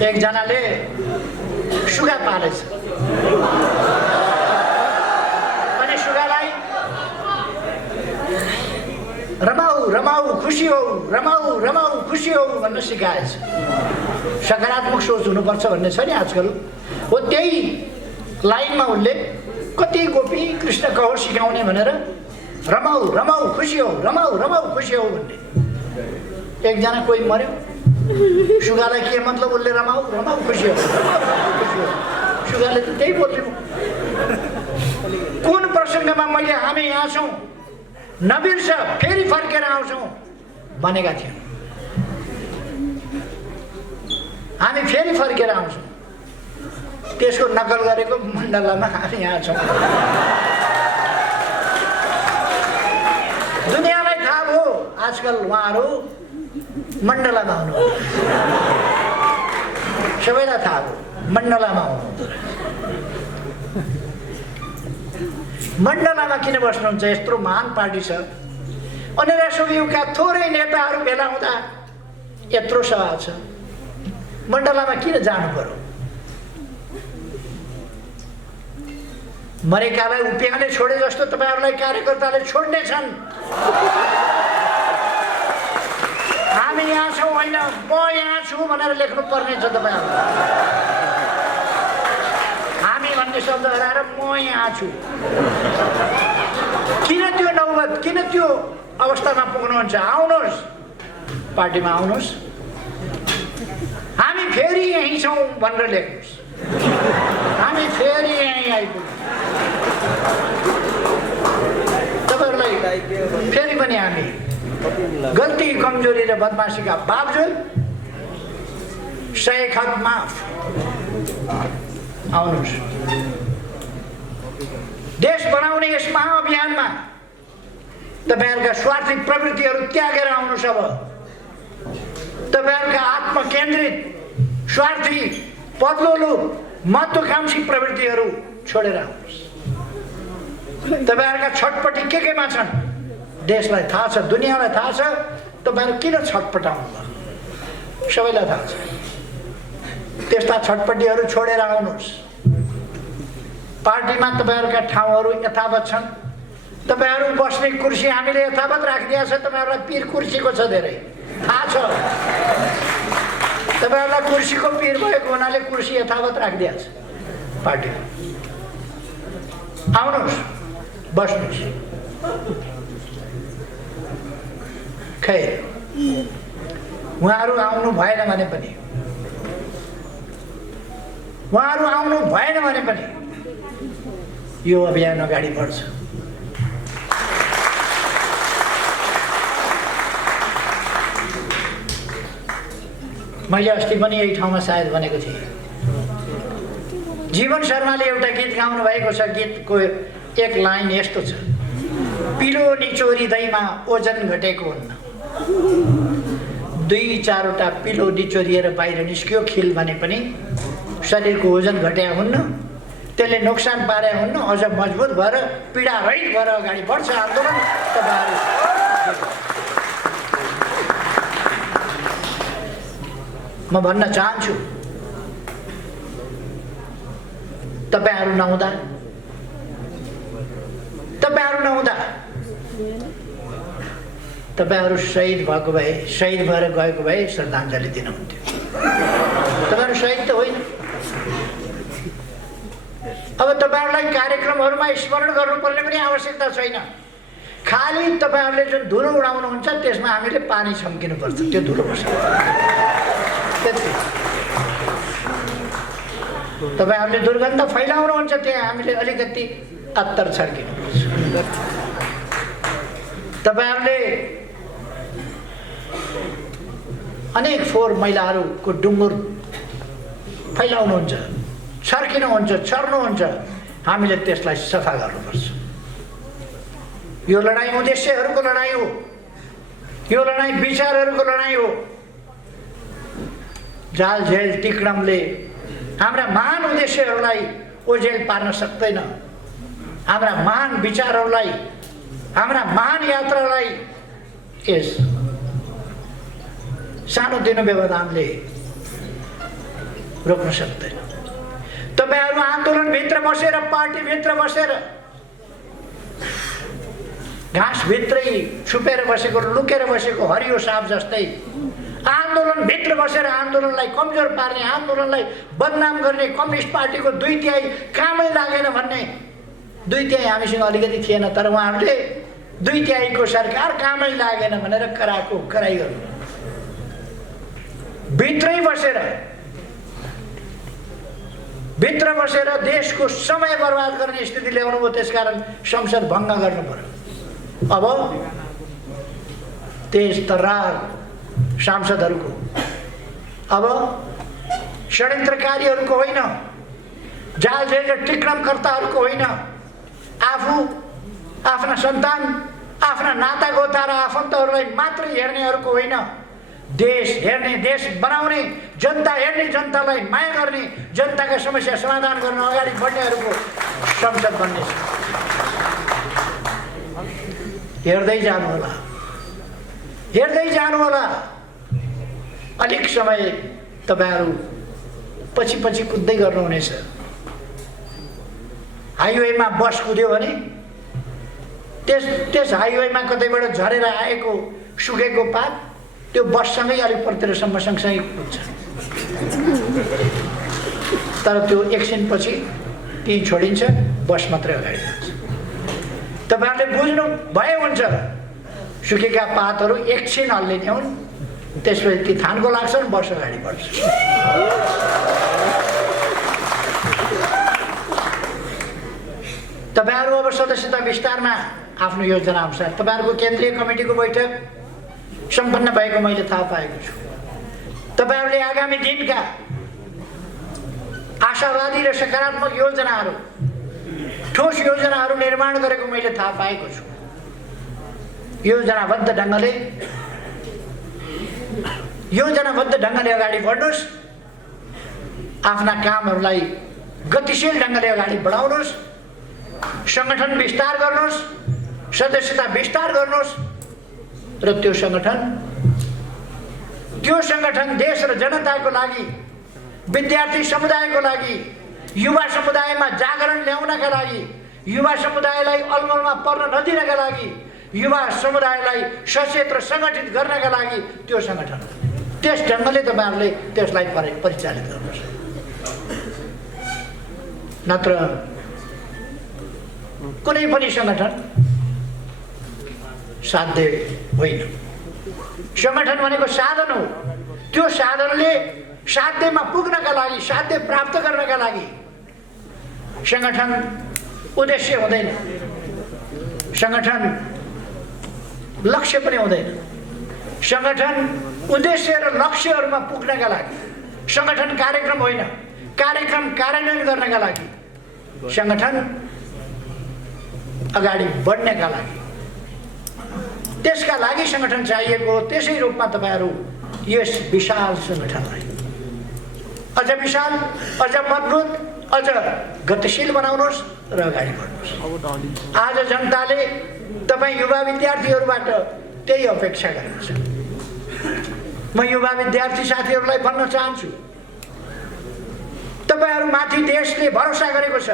एकजनाले सुगा पालेछ, अनि सुगालाई रमाऊ रमाऊ खुसी हो, रमाऊ रमाऊ खुसी हो भन्न सिकाएछ। सकारात्मक सोच हुनुपर्छ भन्ने छ नि आजकल, हो त्यही लाइनमा उसले कति गोपी कृष्ण कहो सिकाउने भनेर रमाऊ रमाऊ खुसी हो, रमाऊ रमाऊ खुसी हो भन्ने। एकजना कोही मर्यो, सुगालाई के मतलब, उसले रमाऊ रमाऊ खुसी हो, सुगाले त त्यही बोल्थ्यो। कुन प्रसङ्गमा मैले हामी यहाँ छौँ नबिर्स, फेरि फर्केर आउँछौँ भनेका थियौँ, हामी फेरि फर्केर आउँछौँ। त्यसको नकल गरेको मण्डलामा हामी यहाँ छौँ। दुनियाँलाई थाहा भयो आजकल उहाँहरू मण्डलामा आउनु, सबैलाई थाहा भयो मण्डलामा आउनु। मण्डलामा किन बस्नुहुन्छ? यत्रो महान पार्टी छ, अनेरा सुवियुका थोरै नेताहरू भेला हुँदा यत्रो सभा छ, मण्डलामा किन जानु पर्यो? मरेकालाई उपियाले छोडे जस्तो तपाईँहरूलाई कार्यकर्ताले छोड्ने छन्। हामी यहाँ छौँ होइन, म यहाँ छु भनेर लेख्नु पर्ने छ तपाईँहरूलाई। हामी भन्ने शब्द हराएर म यहाँ छु। किन त्यो नौबत, किन त्यो अवस्थामा पुग्नुहुन्छ? आउनुहोस्, पार्टीमा आउनुहोस्, हामी फेरि यहीँ छौँ भनेर लेख्नुहोस्, हामी फेरि यहीँ आइपुग्यौँ। तपाईँहरूलाई फेरि पनि हामी गल्ती, कमजोरी र बदमासीका बावजुद 100 खत माफ, आउनुहोस्। देश बनाउने यस महाअभियानमा तपाईँहरूका स्वार्थी प्रवृत्तिहरू त्यागेर आउनुहोस्। अब तपाईँहरूका आत्मकेन्द्रित, स्वार्थी, पदलोलु, महत्त्वाकांक्षी प्रवृत्तिहरू छोडेर आउनुहोस्। तपाईँहरूका छटपटी केमा छन् देशलाई थाहा छ, दुनियाँलाई थाहा छ। तपाईँहरू किन छटपटाउनु भयो सबैलाई थाहा छ। त्यस्ता छटपटीहरू छोडेर आउनुहोस्। पार्टीमा तपाईँहरूका ठाउँहरू यथावत छन्, तपाईँहरू बस्ने कुर्सी हामीले यथावत राखिदिएको छ। तपाईँहरूलाई पिर कुर्सीको छ, धेरै थाहा छ। तपाईँहरूलाई कुर्सीको पिर भएको हुनाले कुर्सी यथावत राखिदिएको छ पार्टीमा। आउनुहोस्, बस्नुहोस्। खै उहाँहरू आउनु भएन भने पनि उहाँहरू आउनु भएन भने पनि यो अभियान अगाडि बढ्छ। मैले अस्ति पनि यही ठाउँमा सायद भनेको थिएँ, जीवन शर्माले एउटा गीत गाउनु भएको छ। गीतको एक लाइन यस्तो छ, पिलो निचोरी दहीमा ओजन घटेको हुन्न। 2-4वटा पिलो निचोरिएर बाहिर निस्क्यो खिल भने पनि शरीरको ओजन घट्या हुन्न, त्यसले नोक्सान पारे हुन्न। अझ मजबुत भएर पीडा रहित भएर अगाडि बढ्छ आन्दोलन। तपाईहरु म भन्न चाहन्छु, तपाईहरु नहुँदा तपाईहरु शहीद भएको भए, शहीद भएर गएको भए श्रद्धाञ्जली दिनुहुन्थ्यो। तपाईहरु शहीद त होइन। अब तपाईहरुलाई कार्यक्रमहरुमा स्मरण गर्नुपर्ने पनि आवश्यकता छैन। खाली तपाईहरुले जुन धुलो उडाउनुहुन्छ त्यसमा हामीले पानी छम्किनुपर्छ, त्यो धुलो बस्छ। तपाईहरुले दुर्गन्ध फैलाउनुहुन्छ, त्यहाँ हामीले अलिकति अत्तर छर्किनुपर्छ। तपाईहरुले अनेक फोहोर मैलाहरूको डुङ्गुर फैलाउनुहुन्छ, छर्किनुहुन्छ, छर्नुहुन्छ, हामीले त्यसलाई सफा गर्नुपर्छ। यो लडाई उद्देश्यहरूको लडाई हो, यो लडाई विचारहरूको लडाई हो। जाल झेल टिकडमले हाम्रा महान उद्देश्यहरूलाई ओझेल पार्न सक्दैन। हाम्रा महान विचारहरूलाई, हाम्रा महान यात्रालाई यस सानोतिनो व्यवधानले रोक्न सक्दैन। तपाईहरु आन्दोलनभित्र बसेर, पार्टीभित्र बसेर, घाँसभित्रै छुपेर बसेको, लुकेर बसेको हरियो साप जस्तै आन्दोलनभित्र बसेर आन्दोलनलाई कमजोर पार्ने, आन्दोलनलाई बदनाम गर्ने, कम्युनिस्ट पार्टीको 2/3 कामै लागेन भन्ने, 2/3 हामीसँग अलिकति थिएन, तर उहाँहरूले 2/3 सरकार कामै लागेन भनेर कराको कराई गर्नु। भित्र बसेर देशको समय बर्बाद गर्ने स्थिति ल्याउनु भयो। त्यसकारण संसद भङ्ग गर्नु पर्यो। अब तेज तर्रार सांसदहरूको, अब षड्यन्त्रकारीहरूको होइन, जाल जेल र टिक्रमकर्ताहरूको होइन, आफू आफ्ना सन्तान, आफ्ना नातागोता र आफन्तहरूलाई मात्रै हेर्नेहरूको होइन, देश हेर्ने, देश बनाउने, जनता हेर्ने, जनतालाई माया गर्ने, जनताका समस्या समाधान गर्न अगाडि बढ्नेहरूको संसद बन्नेछ। हेर्दै जानुहोला। अलिक समय तपाईहरु पछि कुद्दै गर्नुहुनेछ। हाइवेमा बस कुद्यो भने त्यस हाइवेमा कतैबाट झरेर आएको सुकेको पात त्यो बससँगै अलिक परतिरसम्म सँगसँगै कुद्छ, तर त्यो एकछिनपछि त्यही छोडिन्छ, बस मात्रै अगाडि जान्छ। तपाईहरुले बुझ्नु भए हुन्छ, सुकेका पातहरू एकछिन हल्लिने हुन्, त्यसपछि ती थानको लाग्छन्, बस अगाडि बढ्छ। तपाईहरु अब सदस्यता विस्तारमा आफ्नो योजना अनुसार तपाईहरुको केन्द्रीय कमिटीको बैठक सम्पन्न भएको मैले थाहा पाएको छु। तपाईहरुले आगामी दिनका आशावादी र सकारात्मक योजनाहरू, ठोस योजनाहरू निर्माण गरेको मैले थाहा पाएको छु। योजनाबद्ध ढङ्गले अगाडि बढ्नुहोस्, आफ्ना कामहरूलाई गतिशील ढङ्गले अगाडि बढाउनुहोस्, संगठन विस्तार गर्नुहोस्, सदस्यता विस्तार गर्नुहोस् र त्यो संगठन देश र जनताको लागि, विद्यार्थी समुदायको लागि, युवा समुदायमा जागरण ल्याउनका लागि, युवा समुदायलाई अलमलमा पर्न नदिनका लागि, युवा समुदायलाई सचेत र सङ्गठित गर्नका लागि त्यो संगठन, त्यस ढङ्गले तपाईहरुले त्यसलाई परिचालित गर्नुहोस्। नत्र कुनै पनि संगठन साध्य होइन। संगठन भनेको साधन हो, त्यो साधनले साध्यमा पुग्नका लागि, साध्य प्राप्त गर्नका लागि संगठन उद्देश्य हुँदैन, संगठन लक्ष्य पनि हुँदैन। संगठन उद्देश्य र लक्ष्यहरूमा पुग्नका लागि संगठन कार्यक्रम होइन, कार्यक्रम कार्यान्वयन गर्नका लागि, संगठन अगाडि बढ्नका लागि, त्यसका लागि संगठन चाहिएको हो। त्यसै रूपमा तपाईहरू यस विशाल संगठनलाई अझ विशाल, अझ मजबुत, अझ गतिशील बनाउनुहोस् र अगाडि बढ्नुहोस्। आज जनताले तपाईँ युवा विद्यार्थीहरूबाट त्यही अपेक्षा गरेको छ। म युवा विद्यार्थी साथीहरूलाई भन्न चाहन्छु, तपाईहरूमाथि देशले भरोसा गरेको छ,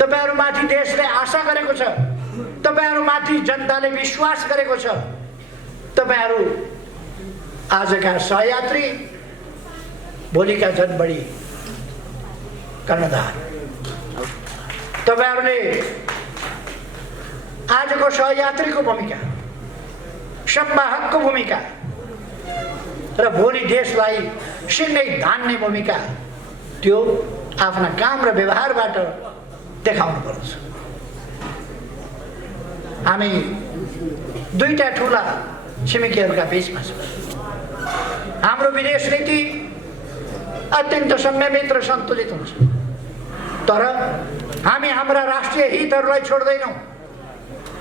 तपाईहरूमाथि देशले आशा गरेको छ, तपाईहरूमाथि जनताले विश्वास गरेको छ। तपाईहरू आजका सहयात्री, भोलिका झन् बढी कर्णधार। तपाईहरूले आजको सहयात्रीको भूमिका, संवाहकको भूमिका र भोलि देशलाई सिँगै धान्ने भूमिका त्यो आफ्ना काम र व्यवहारबाट देखाउनु पर्छ। हामी दुईटा ठुला छिमेकीहरूका बीचमा छौँ। हाम्रो विदेश नीति अत्यन्त संयमित र सन्तुलित हुन्छ, तर हामी हाम्रा राष्ट्रिय हितहरूलाई छोड्दैनौँ।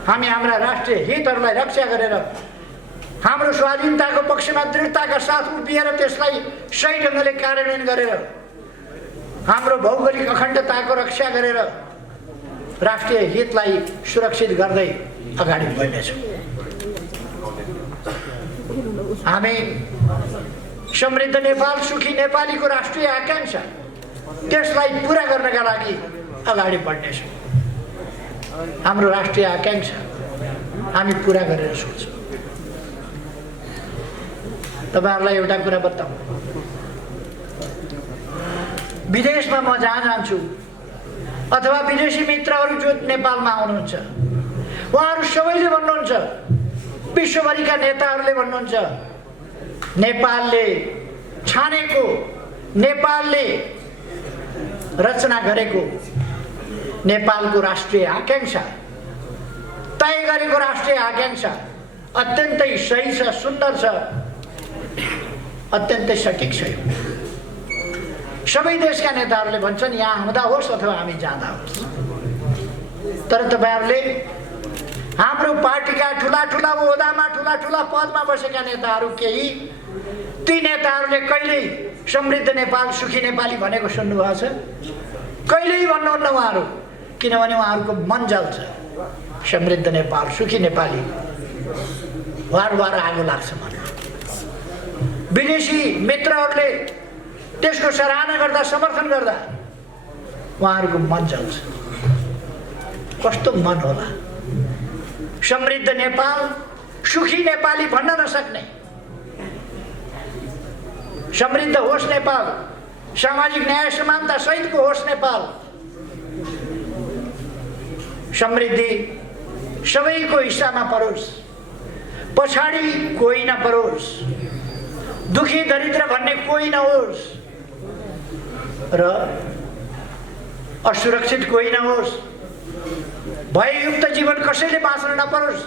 हामी हाम्रा राष्ट्रिय हितहरूलाई रक्षा गरेर हाम्रो स्वाधीनताको पक्षमा दृढताका साथ उभिएर त्यसलाई सही ढङ्गले कार्यान्वयन गरेर हाम्रो भौगोलिक अखण्डताको रक्षा गरेर राष्ट्रिय हितलाई सुरक्षित गर्दै अगाडि बढ्नेछौँ। हामी समृद्ध नेपाल, सुखी नेपालीको राष्ट्रिय आकांक्षा, त्यसलाई पुरा गर्नका लागि अगाडि बढ्नेछौँ। हाम्रो राष्ट्रिय आकांक्षा हामी पुरा गरेर सोच्छौँ। तपाईहरुलाई एउटा कुरा बताऊँ, विदेशमा म जहाँ जान्छु अथवा विदेशी मित्रहरू जो नेपालमा आउनुहुन्छ, उहाँहरू सबैले भन्नुहुन्छ, विश्वभरिका नेताहरूले भन्नुहुन्छ, नेपालले छानेको, नेपालले रचना गरेको नेपालको राष्ट्रिय आकांक्षा, तय गरेको राष्ट्रिय आकांक्षा अत्यन्तै सही छ, सुन्दर छ, अत्यन्तै सठिक छ। सबै देशका नेताहरूले भन्छन् यहाँ हुँदा होस् अथवा हामी जाँदा होस्। तर तपाईहरुले हाम्रो पार्टीका ठुला ठुला ओहदामा, ठुला ठुला पदमा बसेका नेताहरू केही, ती नेताहरूले कहिल्यै समृद्ध नेपाल, सुखी नेपाली भनेको सुन्नुभएको छ? कहिल्यै भन्नुहुन्न उहाँहरू, किनभने उहाँहरूको मन जल्छ। समृद्ध नेपाल, सुखी नेपाली वार वार आगो लाग्छ मन। विदेशी मित्रहरूले त्यसको सराहना गर्दा, समर्थन गर्दा उहाँहरूको मन जल्छ। कस्तो मन होला? समृद्ध नेपाल, सुखी नेपाली भन्न नसक्ने, समृद्ध होस् नेपाल, सामाजिक न्याय समानता सहितको होस् नेपाल, समृद्धि सबैको हिस्सामा परोस्, पछाडि कोही नपरोस्, दुखी दरिद्र भन्ने कोही नहोस् र असुरक्षित कोही नहोस्, भययुक्त जीवन कसैले बाँच्न नपरोस्,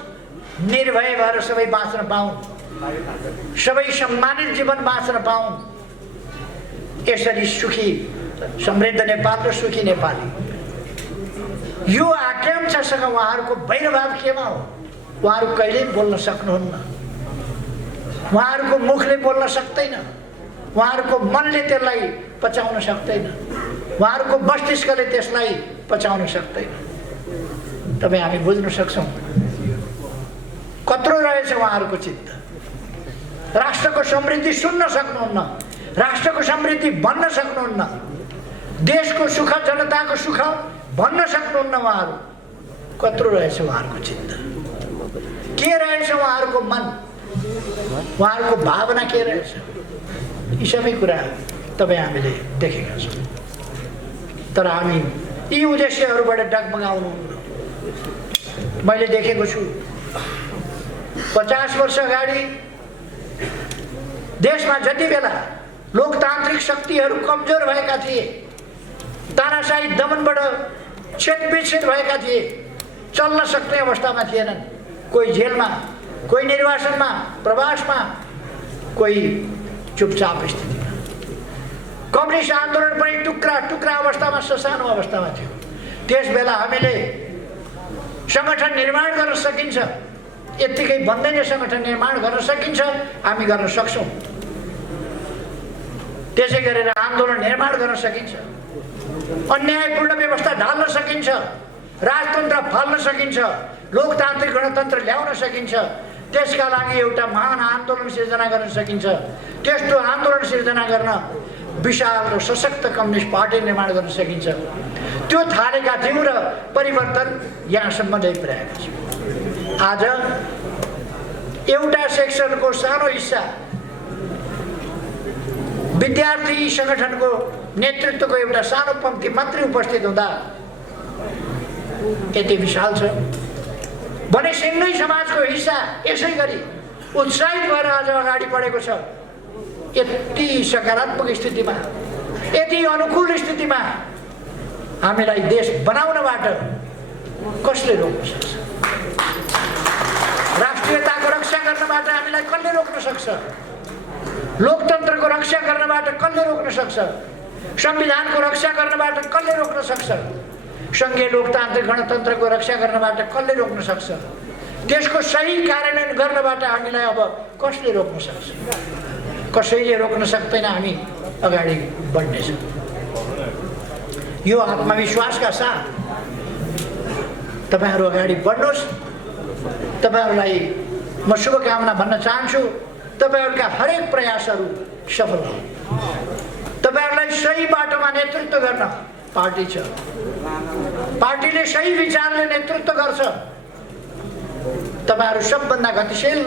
निर्भय भएर सबै बाँच्न पाउन्, सबै सम्मानित जीवन बाँच्न पाउन्। यसरी सुखी समृद्ध नेपाल र सुखी नेपाली, यो आकांक्षासँग उहाँहरूको वैरभाव केमा हो? उहाँहरू कहिल्यै बोल्न सक्नुहुन्न, उहाँहरूको मुखले बोल्न सक्दैन, उहाँहरूको मनले त्यसलाई पचाउन सक्दैन, उहाँहरूको मस्तिष्कले त्यसलाई पचाउन सक्दैन। तपाईँ हामी बुझ्न सक्छौँ कत्रो रहेछ उहाँहरूको चित्त। राष्ट्रको समृद्धि सुन्न सक्नुहुन्न, राष्ट्रको समृद्धि भन्न सक्नुहुन्न, देशको सुख, जनताको सुख भन्न सक्नुहुन्न। उहाँहरू कत्रो रहेछ उहाँहरूको चित्त, के रहेछ उहाँहरूको मन, उहाँहरूको भावना के रहेछ, यी सबै कुरा तपाईँ हामीले देखेका छौँ। तर हामी यी उद्देश्यहरूबाट डगमगाउनु, मैले देखेको छु 50 वर्ष अगाडि देशमा जति बेला लोकतान्त्रिक शक्तिहरू कमजोर भएका थिए, तानाशाही दमनबाट छेदविच्छेद भएका थिए, चल्न सक्ने अवस्थामा थिएनन्। कोही जेलमा, कोही निर्वासनमा, प्रवासमा, कोही चुपचाप स्थितिमा। कम्युनिस्ट आन्दोलन पनि टुक्रा टुक्रा अवस्थामा, ससानो अवस्थामा थियो। त्यस बेला हामीले सङ्गठन निर्माण गर्न सकिन्छ, यत्तिकै बन्दैन, सङ्गठन निर्माण गर्न सकिन्छ, हामी गर्न सक्छौँ। त्यसै गरेर आन्दोलन निर्माण गर्न सकिन्छ, अन्यायपूर्ण व्यवस्था ढाल्न सकिन्छ, राजतन्त्र फाल्न सकिन्छ, लोकतान्त्रिक गणतन्त्र ल्याउन सकिन्छ। त्यसका लागि एउटा महान आन्दोलन सिर्जना गर्न सकिन्छ। त्यस्तो आन्दोलन सिर्जना गर्न विशाल र सशक्त कम्युनिस्ट पार्टी निर्माण गर्न सकिन्छ। त्यो थालेका थियौँ र परिवर्तन यहाँसम्म ल्याइपुर्याएको छ। आज एउटा सेक्सनको सानो हिस्सा विद्यार्थी सङ्गठनको नेतृत्वको एउटा सानो पङ्क्ति मात्रै उपस्थित हुँदा यति विशाल छ भने सिङ्गै समाजको हिस्सा यसै गरी उत्साहित भएर आज अगाडि बढेको छ। यति सकारात्मक स्थितिमा, यति अनुकूल स्थितिमा हामीलाई देश बनाउनबाट कसले रोक्न सक्छ? राष्ट्रियताको रक्षा गर्नबाट हामीलाई कसले रोक्न सक्छ? लोकतन्त्रको रक्षा गर्नबाट कसले रोक्न सक्छ? संविधानको रक्षा गर्नबाट कसले रोक्न सक्छ? सङ्घीय लोकतान्त्रिक गणतन्त्रको रक्षा गर्नबाट कसले रोक्न सक्छ? त्यसको सही कार्यान्वयन गर्नबाट हामीलाई अब कसले रोक्न सक्छ? कसैले रोक्न सक्दैन। हामी अगाडि बढ्नेछौँ। यो आत्मविश्वासका साथ तपाईँहरू अगाडि बढ्नुहोस्। तपाईँहरूलाई म शुभकामना भन्न चाहन्छु। तपाईँहरूका हरेक प्रयासहरू सफल हो। तपाईँहरूलाई सही बाटोमा नेतृत्व गर्न पार्टी छ। पार्टीले सही विचारले नेतृत्व गर्छ। तपाईँहरू सबभन्दा गतिशील,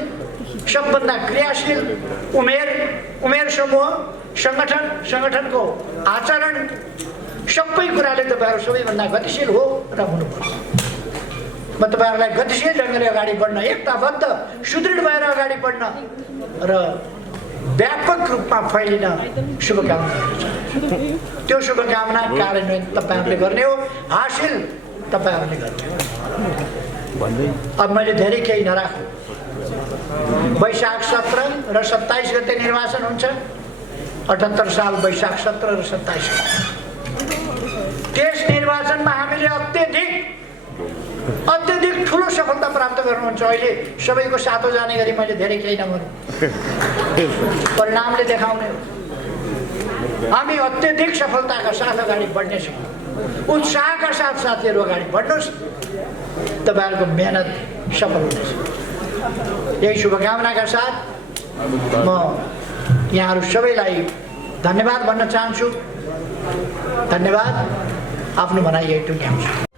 सबभन्दा क्रियाशील उमेर समूह, सङ्गठनको आचरण, सबै कुराले तपाईँहरू सबैभन्दा गतिशील हो र हुनुपर्छ। म तपाईँहरूलाई गतिशील ढङ्गले अगाडि बढ्न, एकताबद्ध सुदृढ भएर अगाडि बढ्न र व्यापक रूपमा फैलिन शुभकामना गर्न चाहन्छु। त्यो शुभकामना कार्यान्वयन तपाईँहरूले गर्ने हो, हासिल तपाईँहरूले गर्ने हो। अब मैले धेरै केही नराख्नु। वैशाख 17 र 27 गते निर्वाचन हुन्छ। 78 साल वैशाख 17 र 27 त्यस निर्वाचनमा हामीले अत्यधिक ठुलो सफलता प्राप्त गर्नुहुन्छ। अहिले सबैको सातो जाने गरी मैले धेरै केही नगर्नु, परिणामले देखाउने हो। हामी अत्यधिक सफलताका साथ अगाडि बढ्नेछौँ। उत्साहका साथ साथीहरू अगाडि बढ्नुहोस्। तपाईँहरूको मेहनत सफल हुनेछ। यही शुभकामनाका साथ म यहाँहरू सबैलाई धन्यवाद भन्न चाहन्छु। धन्यवाद। आफ्नो भनाइ यही टुङ्ग्याउँछु।